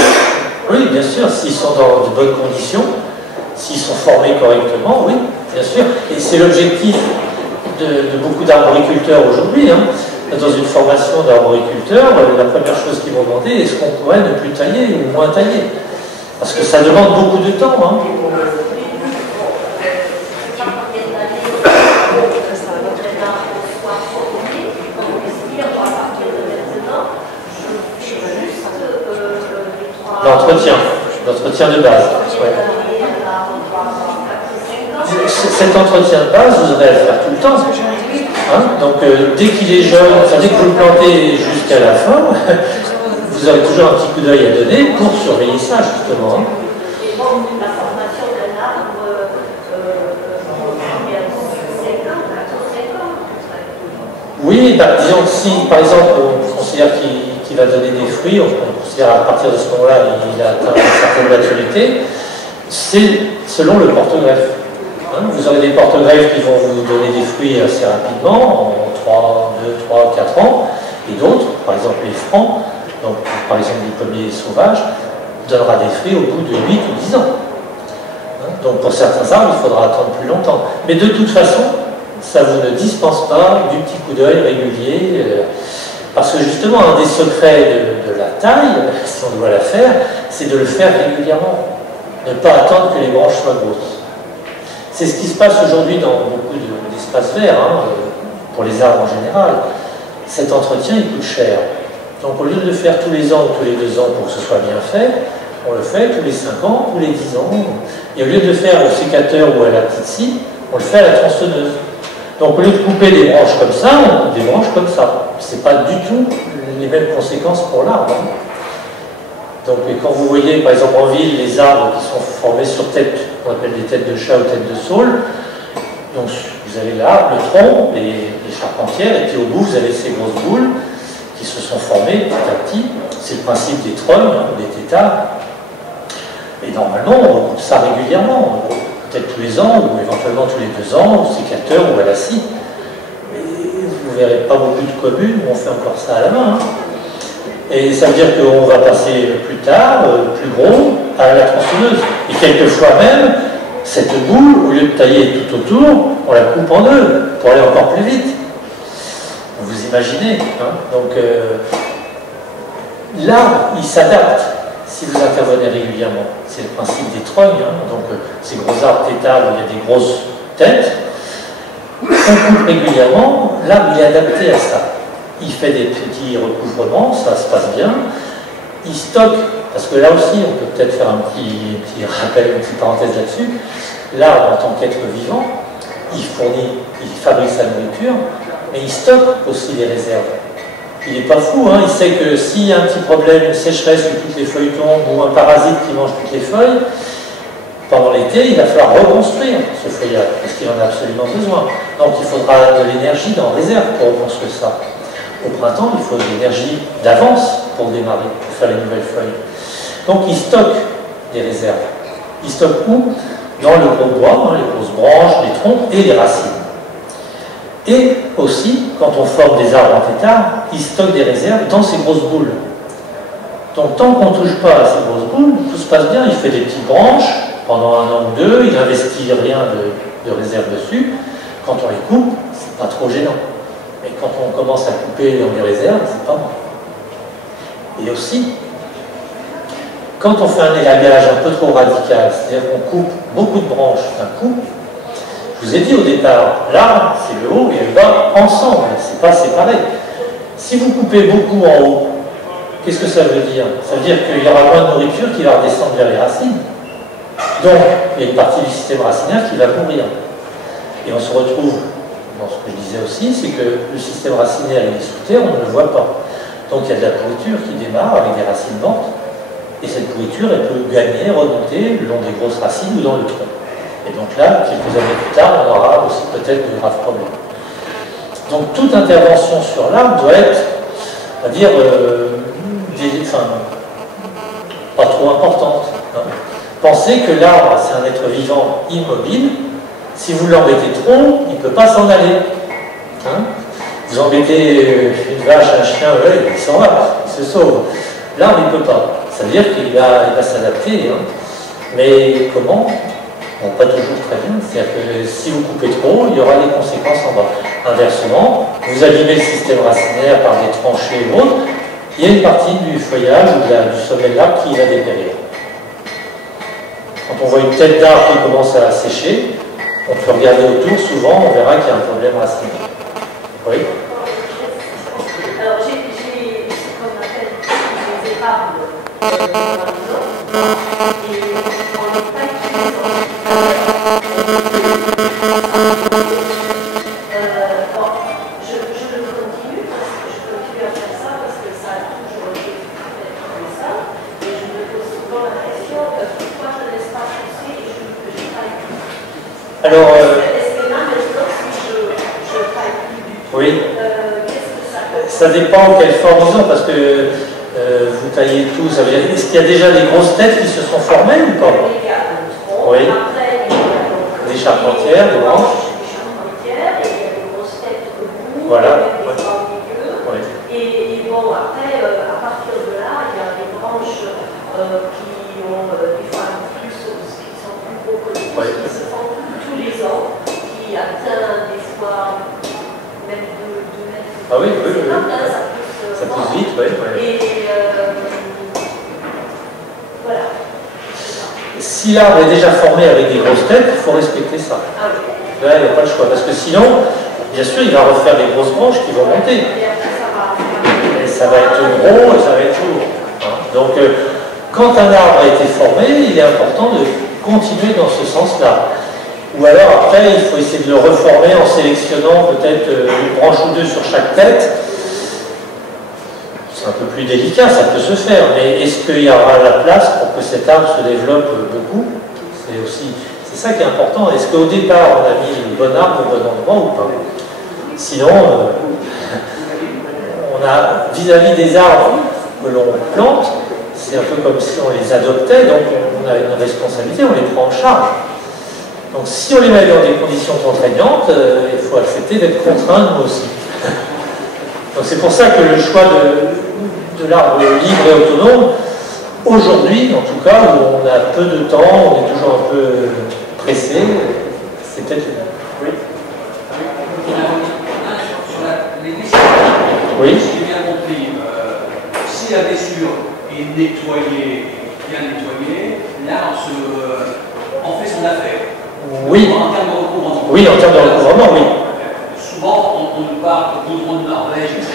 oui, bien sûr, s'ils sont dans de bonnes conditions, s'ils sont formés correctement, oui, bien sûr. Et c'est l'objectif de beaucoup d'arboriculteurs aujourd'hui. Hein. Dans une formation d'arboriculteurs, la première chose qu'ils vont demander, est-ce qu'on pourrait ne plus tailler ou moins tailler? Parce que ça demande beaucoup de temps. Hein. L'entretien de base. Ouais. Cet entretien de base, vous aurez à le faire tout le temps. Hein? Donc, dès qu'il est jeune, enfin, dès que vous le plantez jusqu'à la fin, vous aurez toujours un petit coup d'œil à donner pour surveiller ça, justement. Hein? La formation d'un arbre, oui, bah, disons que si, par exemple, on considère qu'il va donner des fruits, on considère à partir de ce moment-là, il a atteint une certaine maturité, c'est selon le porte-greffe. Hein, vous aurez des porte-greffes qui vont vous donner des fruits assez rapidement, en 2, 3, 4 ans, et d'autres, par exemple les francs, donc par exemple les pommiers sauvages, donnera des fruits au bout de 8 ou 10 ans. Hein, donc pour certains arbres, il faudra attendre plus longtemps. Mais de toute façon, ça vous ne dispense pas du petit coup d'œil régulier, parce que justement, un des secrets de la taille, si on doit la faire, c'est de le faire régulièrement. Ne pas attendre que les branches soient grosses. C'est ce qui se passe aujourd'hui dans beaucoup d'espaces verts, hein, pour les arbres en général. Cet entretien, il coûte cher. Donc au lieu de le faire tous les ans ou tous les 2 ans pour que ce soit bien fait, on le fait tous les 5 ans, tous les 10 ans. Et au lieu de le faire au sécateur ou à la petite scie, on le fait à la tronçonneuse. Donc au lieu de couper des branches comme ça, on coupe des branches comme ça. Ce n'est pas du tout les mêmes conséquences pour l'arbre. Hein. Donc quand vous voyez par exemple en ville les arbres qui sont formés sur tête, qu'on appelle des têtes de chat ou têtes de saule, donc vous avez l'arbre, le tronc, les charpentières, et puis au bout vous avez ces grosses boules qui se sont formées petit à petit. C'est le principe des trognes, des têtards. Et normalement on recoupe ça régulièrement. Peut-être tous les ans, ou éventuellement tous les 2 ans, au sécateur ou à la scie. vous verrez pas beaucoup de communes où on fait encore ça à la main. Hein. Et ça veut dire qu'on va passer plus tard, plus gros, à la tronçonneuse. Et quelquefois même, cette boule, au lieu de tailler tout autour, on la coupe en deux pour aller encore plus vite. Vous imaginez, hein. Donc l'arbre, il s'adapte si vous intervenez régulièrement. C'est le principe des trognes, hein. Donc ces gros arbres tétards où il y a des grosses têtes. On coupe régulièrement, l'arbre il est adapté à ça. Il fait des petits recouvrements, ça se passe bien. Il stocke, parce que là aussi, on peut peut-être faire un petit rappel, une petite parenthèse là-dessus. L'arbre, en tant qu'être vivant, il fabrique sa nourriture, mais il stocke aussi les réserves. Il n'est pas fou, hein, il sait que s'il y a un petit problème, une sécheresse où toutes les feuilles tombent, ou un parasite qui mange toutes les feuilles, pendant l'été, il va falloir reconstruire ce feuillage, parce qu'il en a absolument besoin. Donc il faudra de l'énergie en réserve pour reconstruire ça. Au printemps, il faut de l'énergie d'avance pour démarrer, pour faire les nouvelles feuilles. Donc il stocke des réserves. Il stocke où? Dans le gros bois, hein, les grosses branches, les troncs et les racines. Et aussi, quand on forme des arbres en tétard, il stocke des réserves dans ces grosses boules. Donc tant qu'on ne touche pas à ces grosses boules, tout se passe bien. Il fait des petites branches pendant 1 an ou 2, il n'investit rien de réserve dessus. Quand on les coupe, c'est pas trop gênant. Mais quand on commence à couper dans les réserves, c'est pas bon. Et aussi, quand on fait un élagage un peu trop radical, c'est-à-dire qu'on coupe beaucoup de branches d'un coup, je vous ai dit au départ, l'arbre, c'est le haut et le bas ensemble, c'est pas séparé. Si vous coupez beaucoup en haut, qu'est-ce que ça veut dire? Ça veut dire qu'il y aura moins de nourriture qui va redescendre vers les racines. Donc, il y a une partie du système racinaire qui va mourir. Et on se retrouve dans ce que je disais aussi, c'est que le système racinaire il est sous terre, on ne le voit pas. Donc il y a de la pourriture qui démarre avec des racines mortes, et cette pourriture, elle peut gagner, remonter le long des grosses racines ou dans le tronc. Et donc là, quelques années plus tard, on aura aussi peut-être de graves problèmes. Donc toute intervention sur l'arbre doit être, on va dire, pas trop importante. Hein. Pensez que l'arbre, c'est un être vivant immobile. Si vous l'embêtez trop, il ne peut pas s'en aller. Hein, vous embêtez une vache, un chien, il s'en va, il se sauve. L'arbre, il ne peut pas. Ça veut dire qu'il va s'adapter. Hein. Mais comment? Bon, pas toujours très bien. C'est-à-dire que si vous coupez trop, il y aura des conséquences en bas. Inversement, vous abîmez le système racinaire par des tranchées ou autres, il y a une partie du feuillage ou du sommet de l'arbre qui va dépérir. Quand on voit une tête d'arbre qui commence à sécher, on peut regarder autour, souvent on verra qu'il y a un problème racinaire. Oui? Alors j'ai ce qu'on appelle des épables dans les autres, et on n'est pas utilisé bon, je le continue, je continue à faire ça parce que ça a toujours été fait comme ça, et je me pose souvent la question pourquoi je ne laisse pas pousser et je n'ai pas écrit. Alors, est-ce que là maintenant si je taille plus du tout, oui. Qu'est-ce que ça peut? Ça dépend quelle forme ils ont, parce que vous taillez tout, ça veut dire, est-ce qu'il y a déjà des grosses têtes qui se sont formées ou pas? Il y a le tronc, oui. après il y a des charpentières, des branches. Des charpentières, et il y a des grosses têtes au bout, voilà. des branches au milieu. Oui. Et bon, après, à partir de là, il y a des branches qui ont des fois qui sont plus gros que les autres, qui se font tous les ans, qui atteignent des fois même 2 mètres. Ah oui, oui, oui. Ça pousse vite, oui. Et voilà. Si l'arbre est déjà formé avec des grosses têtes, il faut respecter ça. Ah oui. Là, il n'y a pas le choix, parce que sinon, bien sûr, il va refaire des grosses branches qui vont monter. Et ça va être gros et ça va être lourd. Donc, quand un arbre a été formé, il est important de continuer dans ce sens-là. Ou alors, après, il faut essayer de le reformer en sélectionnant peut-être une branche ou deux sur chaque tête. C'est un peu plus délicat, ça peut se faire, mais est-ce qu'il y aura la place pour que cet arbre se développe beaucoup? C'est ça qui est important. Est-ce qu'au départ, on a mis le bon arbre au bon endroit ou pas? Sinon, on a vis-à-vis des arbres que l'on plante, c'est un peu comme si on les adoptait, donc on a une responsabilité, on les prend en charge. Donc si on les met dans des conditions contraignantes, il faut accepter d'être contraint nous aussi. Donc c'est pour ça que le choix de l'arbre libre et autonome, aujourd'hui en tout cas, où on a peu de temps, on est toujours un peu pressé, c'est peut-être... Oui. Sur les blessures, oui. si j'ai bien compris, si la blessure est nettoyée, bien nettoyée, l'arbre en fait son affaire. Oui. En termes de recouvrement. Oui, en termes de recouvrement, oui. Souvent, on nous parle de goudron de Norvège, etc.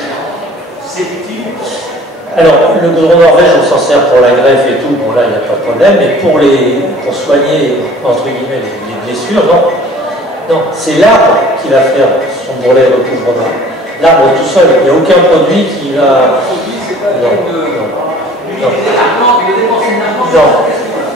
C'est utile. Alors, le goudron de Norvège, on s'en sert pour la greffe et tout, bon là, il n'y a pas de problème, mais pour soigner, entre guillemets, les blessures, non. Non, c'est l'arbre qui va faire son bourrelet recouvrement. L'arbre tout seul, il n'y a aucun produit qui va... Non.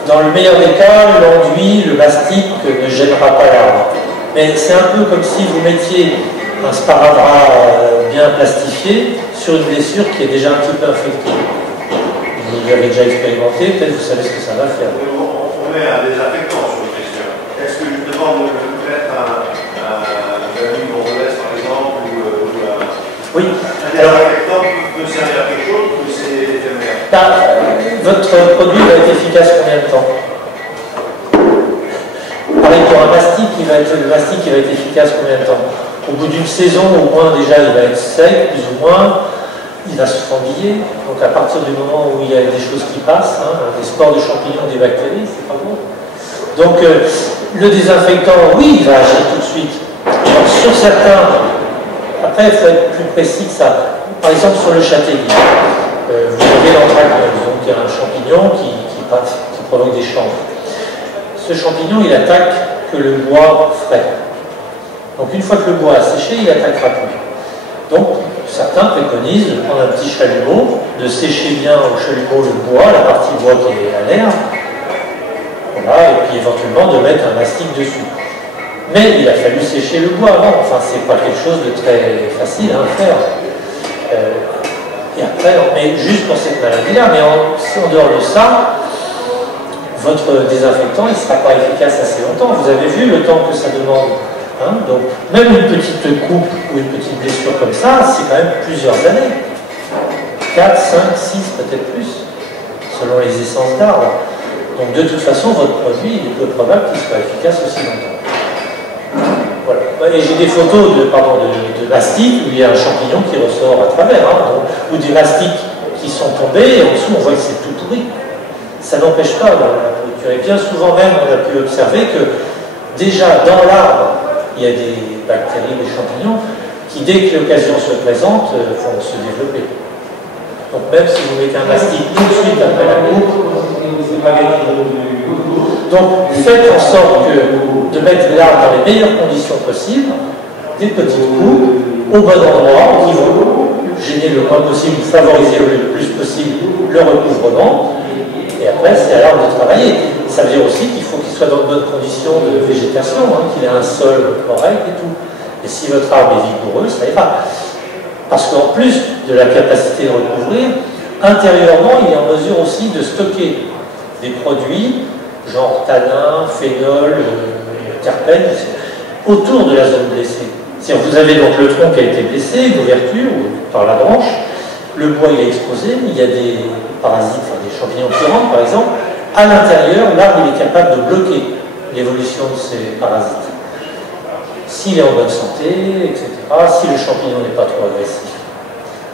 Dans le meilleur des cas, l'enduit, le mastic ne gênera pas l'arbre. Mais c'est un peu comme si vous mettiez un sparadrap bien plastifié sur une blessure qui est déjà un petit peu infectée. Vous l'avez déjà expérimenté, peut-être vous savez ce que ça va faire. On met un désinfectant sur une blessure. Est-ce que justement de mettre un huile bordelaise par exemple ou oui. Un désinfectant peut servir à quelque chose ou c'est éphémère? Votre produit va être efficace combien de temps? Pareil pour un mastic, le mastic va être efficace combien de temps? Au bout d'une saison, au moins déjà, il va être sec, plus ou moins, il va se fendiller. Donc à partir du moment où il y a des choses qui passent, des spores de champignons, des bactéries, c'est pas bon. Donc le désinfectant, oui, il va agir tout de suite. Donc, sur certains, après il faut être plus précis que ça. Par exemple sur le châtaignier, vous avez l'anthracnose, donc il y a un champignon qui provoque des champres. Ce champignon, il attaque que le bois frais. Donc une fois que le bois a séché, il attaquera plus. Donc certains préconisent de prendre un petit chalumeau, de sécher bien au chalumeau le bois, la partie bois qui est à l'air, voilà, et puis éventuellement de mettre un mastic dessus. Mais il a fallu sécher le bois avant, enfin c'est pas quelque chose de très facile à faire. Et après, mais juste pour cette maladie-là, mais en dehors de ça, votre désinfectant, il ne sera pas efficace assez longtemps. Vous avez vu le temps que ça demande. Donc, même une petite coupe ou une petite blessure comme ça, c'est quand même plusieurs années. 4, 5, 6, peut-être plus, selon les essences d'arbres. Donc, de toute façon, votre produit, il est peu probable qu'il soit efficace aussi longtemps. Voilà. Et j'ai des photos de mastic où il y a un champignon qui ressort à travers, ou des mastiques qui sont tombés, et en dessous, on voit que c'est tout pourri. Ça n'empêche pas la pourriture. Et bien souvent même, on a pu observer que déjà dans l'arbre, il y a des bactéries, des champignons, qui dès que l'occasion se présente, vont se développer. Donc même si vous mettez un mastic tout de suite après la coupe, c'est pas gagné. Donc faites en sorte de mettre l'arbre dans les meilleures conditions possibles, des petites coupes, au bon endroit, qui vont gêner le moins possible, favoriser le plus possible le recouvrement. Et après, c'est à l'arbre de travailler. Ça veut dire aussi qu'il faut qu'il soit dans de bonnes conditions de végétation, qu'il ait un sol correct et tout. Et si votre arbre est vigoureux, ça ira. Parce qu'en plus de la capacité de recouvrir, intérieurement, il est en mesure aussi de stocker des produits, genre tanin, phénol, terpènes, autour de la zone blessée. C'est-à-dire vous avez donc le tronc qui a été blessé, une ouverture par la branche, le bois il est exposé, il y a des parasites, enfin, des champignons qui rentrent par exemple, à l'intérieur, l'arbre il est capable de bloquer l'évolution de ces parasites. S'il est en bonne santé, etc., si le champignon n'est pas trop agressif.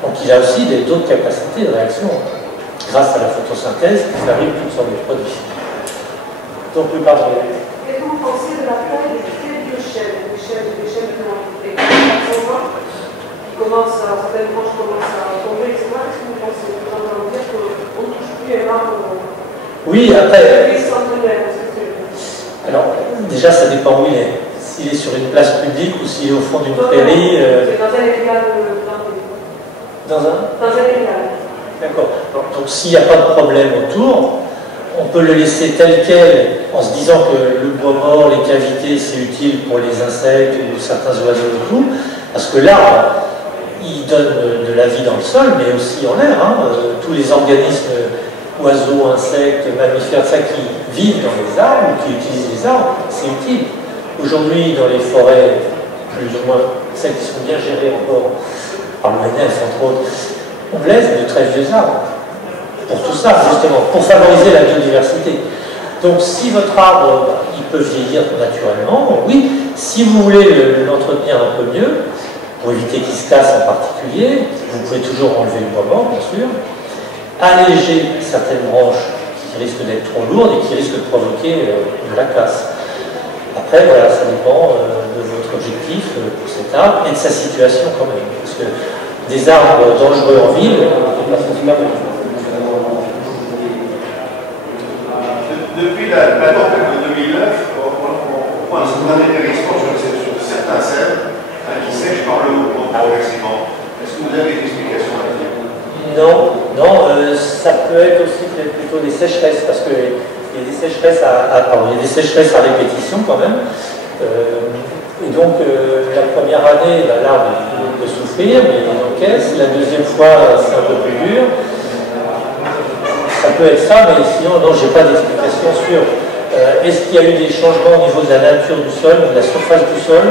Donc il a aussi d'autres capacités de réaction, grâce à la photosynthèse qui fabrique toutes sortes de produits. Donc oui, pardon. Qu'est-ce que vous pensez de la taille des feuilles de chêne, des chênes qui ont été qui commencent, certaines branches commencent à tomber, etc. Qu'est-ce que vous pensez? Vous allez dire qu'on ne touche plus un arbre. Oui, après. Centenaire, alors, déjà, ça dépend où il est. S'il est sur une place publique ou s'il est au fond d'une prairie. C'est dans un égal Dans un égal. D'accord. Donc, s'il n'y a pas de problème autour, on peut le laisser tel quel en se disant que le bois mort, les cavités, c'est utile pour les insectes ou certains oiseaux et tout. Parce que l'arbre, il donne de la vie dans le sol, mais aussi en l'air. Tous les organismes, oiseaux, insectes, mammifères, ça qui vivent dans les arbres ou qui utilisent les arbres, c'est utile. Aujourd'hui, dans les forêts plus ou moins celles qui sont bien gérées encore par l'ONF, entre autres, on laisse de très vieux arbres. Pour tout ça, justement, pour favoriser la biodiversité. Donc si votre arbre, il peut vieillir naturellement, oui. Si vous voulez l'entretenir un peu mieux, pour éviter qu'il se casse en particulier, vous pouvez toujours enlever le bois mort, bien sûr, alléger certaines branches qui risquent d'être trop lourdes et qui risquent de provoquer de la casse. Après, voilà, ça dépend de votre objectif pour cet arbre et de sa situation quand même. Parce que des arbres dangereux en ville, depuis la tempête de 2009, on voit un dépérissement sur certains cèdres qui sèchent par le haut progressivement. Est-ce que vous avez des explications là-dessus? Non, ça peut être aussi plutôt des sécheresses, parce qu'il y a des sécheresses il y a des sécheresses à répétition quand même. Et donc la première année, l'arbre peut souffrir, mais il encaisse. La deuxième fois, c'est un peu plus dur. Ça peut être ça, mais sinon, non, je n'ai pas d'explication sur est-ce qu'il y a eu des changements au niveau de la nature du sol, de la surface du sol,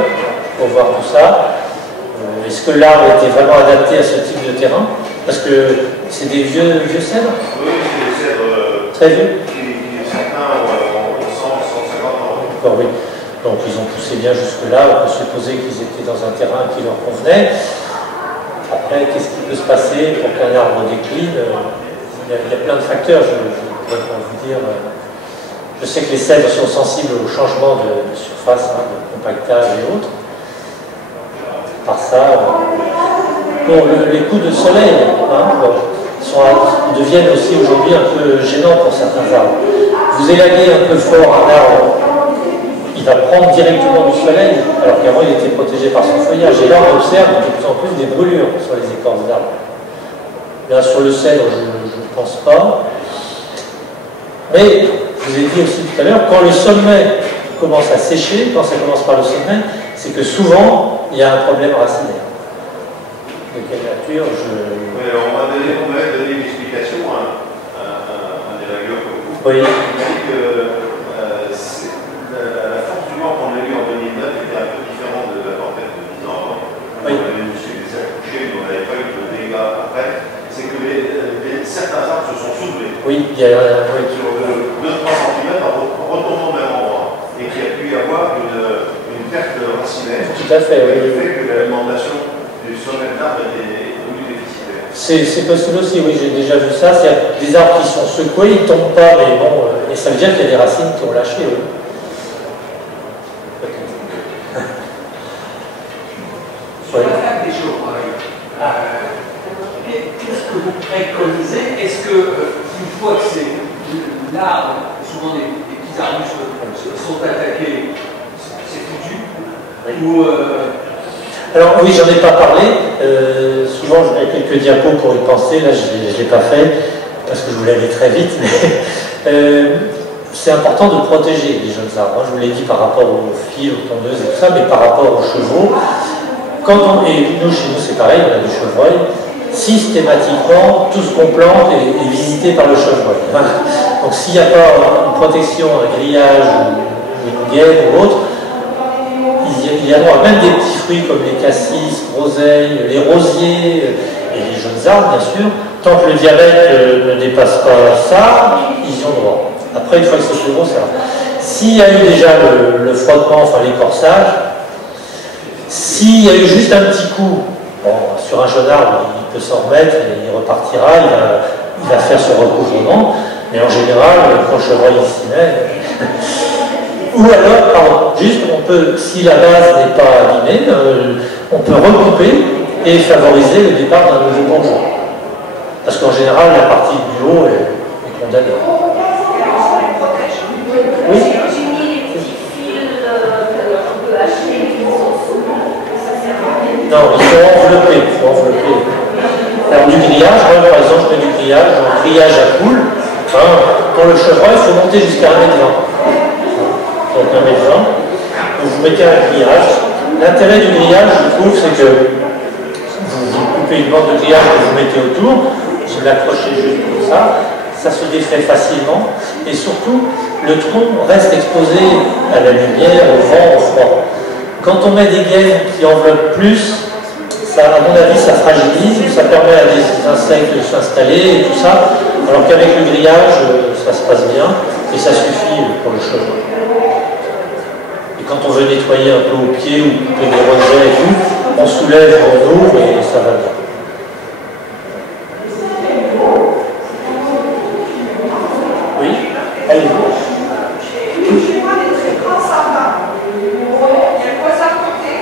pour voir tout ça. Est-ce que l'arbre était vraiment adapté à ce type de terrain? Parce que c'est des vieux cèdres? Oui, c'est des cèdres très vieux. Certains ont 100, 150 ans. D'accord, oui. Donc ils ont poussé bien jusque-là, on peut supposer qu'ils étaient dans un terrain qui leur convenait. Après, qu'est-ce qui peut se passer pour qu'un arbre décline? Il y a plein de facteurs, je pourrais pas vous dire. Je sais que les cèdres sont sensibles au changement de surface, de compactage et autres. Par ça, les coups de soleil deviennent aussi aujourd'hui un peu gênants pour certains arbres. Vous élaguez un peu fort un arbre, il va prendre directement du soleil, alors qu'avant il était protégé par son feuillage. Et là on observe de plus en plus des brûlures sur les écorces d'arbres. Là sur le cèdre, je ne pense pas. Mais je vous ai dit aussi tout à l'heure, quand le sommet commence à sécher, quand ça commence par le sommet, c'est que souvent il y a un problème racinaire. De quelle nature Oui, on m'a donné une explication à un élagueur comme vous. Oui. Il dit que la force du vent qu'on a eue en 2009 était un peu différente de la tempête de 10 ans avant. Oui. On avait eu des accouchés, mais on n'avait pas eu de dégâts après. C'est que certains arbres se sont soulevés. Oui, il y a sur 2-3 cm en retournant au même endroit. Et qu'il y a pu y avoir une perte racinaire. Tout à fait, oui. Qui fait que l'alimentation du sommet d'arbre est devenue déficitaire. C'est possible aussi, oui, j'ai déjà vu ça. C'est des arbres qui sont secoués, ils ne tombent pas, mais bon, et ça veut dire qu'il y a des racines qui ont lâché, oui. Sur la table des chevreuils, qu'est-ce que vous préconisez? Est-ce que, une fois que c'est l'arbre, souvent des petits arbustes sont attaqués, c'est foutu? Ou alors oui, j'en ai pas parlé. Souvent, je mets quelques diapos pour y penser. Là, je ne l'ai pas fait parce que je voulais aller très vite. Mais c'est important de protéger les jeunes arbres. Je vous l'ai dit par rapport aux fils, aux tondeuses et tout ça, mais par rapport aux chevaux. Et nous, chez nous, c'est pareil, on a du chevreuil. Systématiquement, tout ce qu'on plante est visité par le chevreuil. Donc s'il n'y a pas une protection, un grillage, une gaine ou autre, il y a même des petits fruits comme les cassis, groseilles, les rosiers et les jeunes arbres, bien sûr. Tant que le diamètre ne dépasse pas ça, ils y ont droit. Après, une fois que c'est plus gros, ça va. S'il y a eu déjà le frottement, enfin l'écorçage, s'il y a eu juste un petit coup, bon, sur un jeune arbre, il peut s'en remettre et il repartira, il va faire ce recouvrement, mais en général, quand le chevreuil s'y met, ou alors, pardon, juste on peut, si la base n'est pas abîmée, on peut recouper et favoriser le départ d'un nouveau bourgeon. Parce qu'en général, la partie du haut est condamnée. Oui. Non, ils sont enveloppés. Alors du grillage, moi par exemple je mets du grillage, un grillage à coule. Pour le chevreuil, il faut monter jusqu'à 1,20 m. Donc 1,20 m. Donc vous mettez un grillage. L'intérêt du grillage, je trouve, c'est que vous coupez une bande de grillage que vous mettez autour, vous l'accrochez juste comme ça se défait facilement, et surtout, le tronc reste exposé à la lumière, au vent, au froid. Quand on met des gaines qui enveloppent plus, ça, à mon avis, ça fragilise, ça permet à des insectes de s'installer et tout ça, alors qu'avec le grillage, ça se passe bien et ça suffit pour le cheveu. Et quand on veut nettoyer un peu au pied ou couper des rejets et tout, on soulève, on ouvre et ça va bien. Oui, allez. Chez moi, des très grands sapins. Il y a quoi ça côté.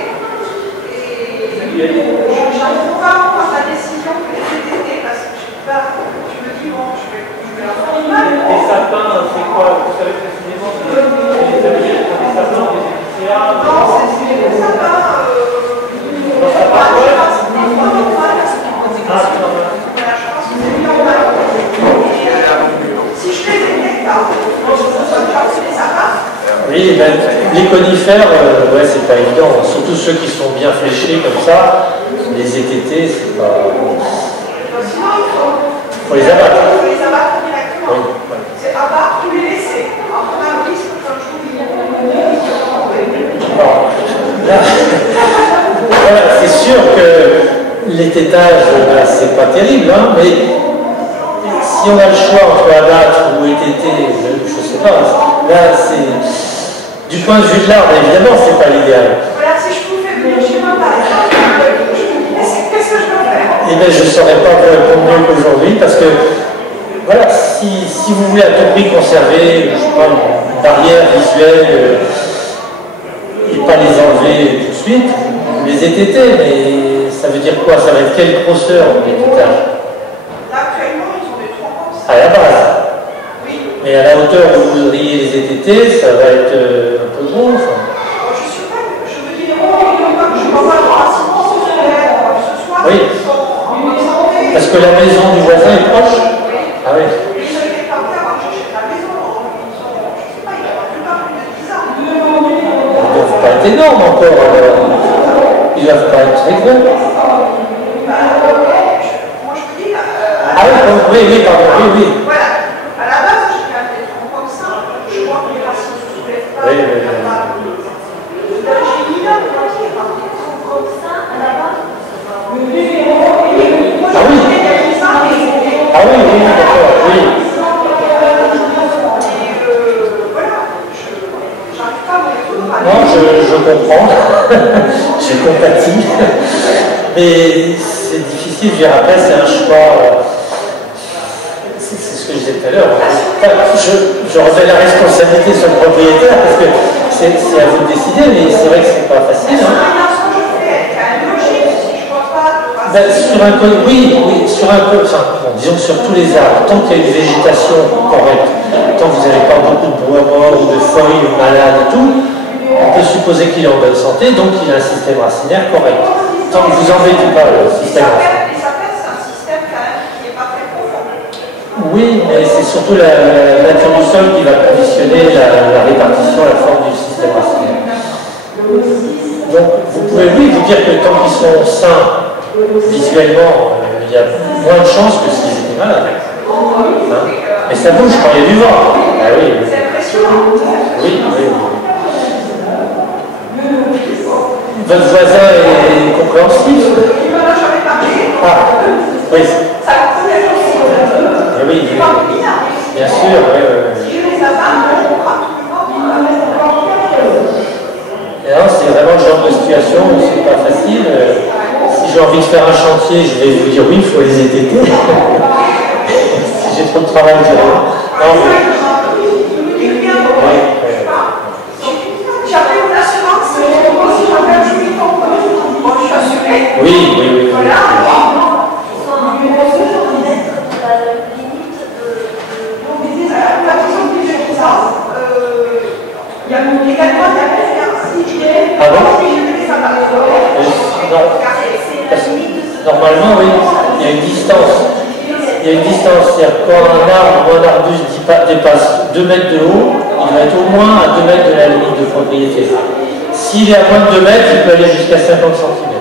Et j'arrive pas à prendre la décision que les TTT, parce que je sais pas, je me dis, bon, je vais la faire mal. Les sapins, c'est quoi? Vous savez précisément si ça veut dire des sapins ou des épicéas? Non, c'est des sapins. Des sapins quoi? Voilà, je pense que c'est normal. Et si je fais des hectares, c'est des sapins. Oui, ben, les conifères, ouais, c'est pas évident, surtout ceux qui sont bien fléchés comme ça, les ETT, c'est pas... Sinon, il faut les abattre. Il faut les abattre directement. Oui, ouais. C'est abattre ou les laisser. Alors, on a un risque qu'un jour, ils Bon, là, voilà, c'est sûr que les tétages, ben, c'est pas terrible, hein, mais si on a le choix entre abattre ou ETT, je sais pas, là, c'est... Du point de vue de l'arbre, évidemment, c'est pas l'idéal. Voilà, si je pouvais venir chez moi, par exemple, je me dis, qu'est-ce que je peux faire? Eh bien, je ne saurais pas vous répondre mieux qu'aujourd'hui, parce que, voilà, si vous voulez à tout prix conserver, je sais pas, une barrière visuelle, et pas les enlever tout de suite, vous les ETT, mais ça veut dire quoi? Ça va être quelle grosseur, les tétages? Là, actuellement, ils ont des troncs comme ça. À la base. Oui. Mais à la hauteur où vous voudriez les ETT, ça va être un peu gros, enfin. Je suis pas, je me dis, je ne vois pas le racement solaire, ce soir, Oui. ils sont en santé. Parce que la maison du voisin est proche. Ah oui. Ils ont été partis à marcher chez la maison. Ils sont, je ne sais pas, ils ont plus de 10 ans. Ils ne doivent pas être énormes encore. Ils ne doivent pas être très gros. Moi, je me dis, Ah oui, oui, pardon, oui, oui. voilà. À la base, j'ai quand même des troncs comme ça. Je vois que les racines ne se soulèvent pas. Oui, oui, oui. J'ai mis là, Comme ça, à la base, Ah oui. Ah oui, oui, d'accord, oui. Non, je comprends. Je compatis. Mais c'est difficile, je veux dire, après, c'est un choix. C'est ce que je disais tout à l'heure. Enfin, je remets la responsabilité sur le propriétaire parce que c'est à vous de décider, mais c'est vrai que c'est pas facile. Hein. Ben, sur un côté, oui, sur un côté, enfin, bon, disons que sur tous les arbres, tant qu'il y a une végétation correcte, tant que vous n'avez pas beaucoup de bois mort ou de feuilles malades et tout, on peut supposer qu'il est en bonne santé, donc il a un système racinaire correct. Tant que vous embêtez pas le système racinaire. Oui, mais c'est surtout la nature du sol qui va conditionner la répartition, la forme du système racinaire. Donc vous pouvez oui vous dire que tant qu'ils sont sains, visuellement, il y a moins de chances que s'ils étaient malades. Hein? Mais ça bouge quand il y a du vent. Ah oui, oui. Oui, oui, oui. Votre voisin est compréhensif? Ah, oui. Eh oui, bien sûr, oui, oui. Et alors, c'est vraiment le genre de situation où c'est pas facile. Si j'ai envie de faire un chantier, je vais vous dire oui, il faut les ETT. Si j'ai trop de travail, je dirais non. Oui, oui, oui. Oui. Ah bon? Normalement, oui, il y a une distance. Il y a une distance, c'est-à-dire quand un arbre ou un arbuste dépasse 2 mètres de haut, il va être au moins à 2 mètres de la limite de propriété. S'il est à moins de 2 mètres, il peut aller jusqu'à 50 cm.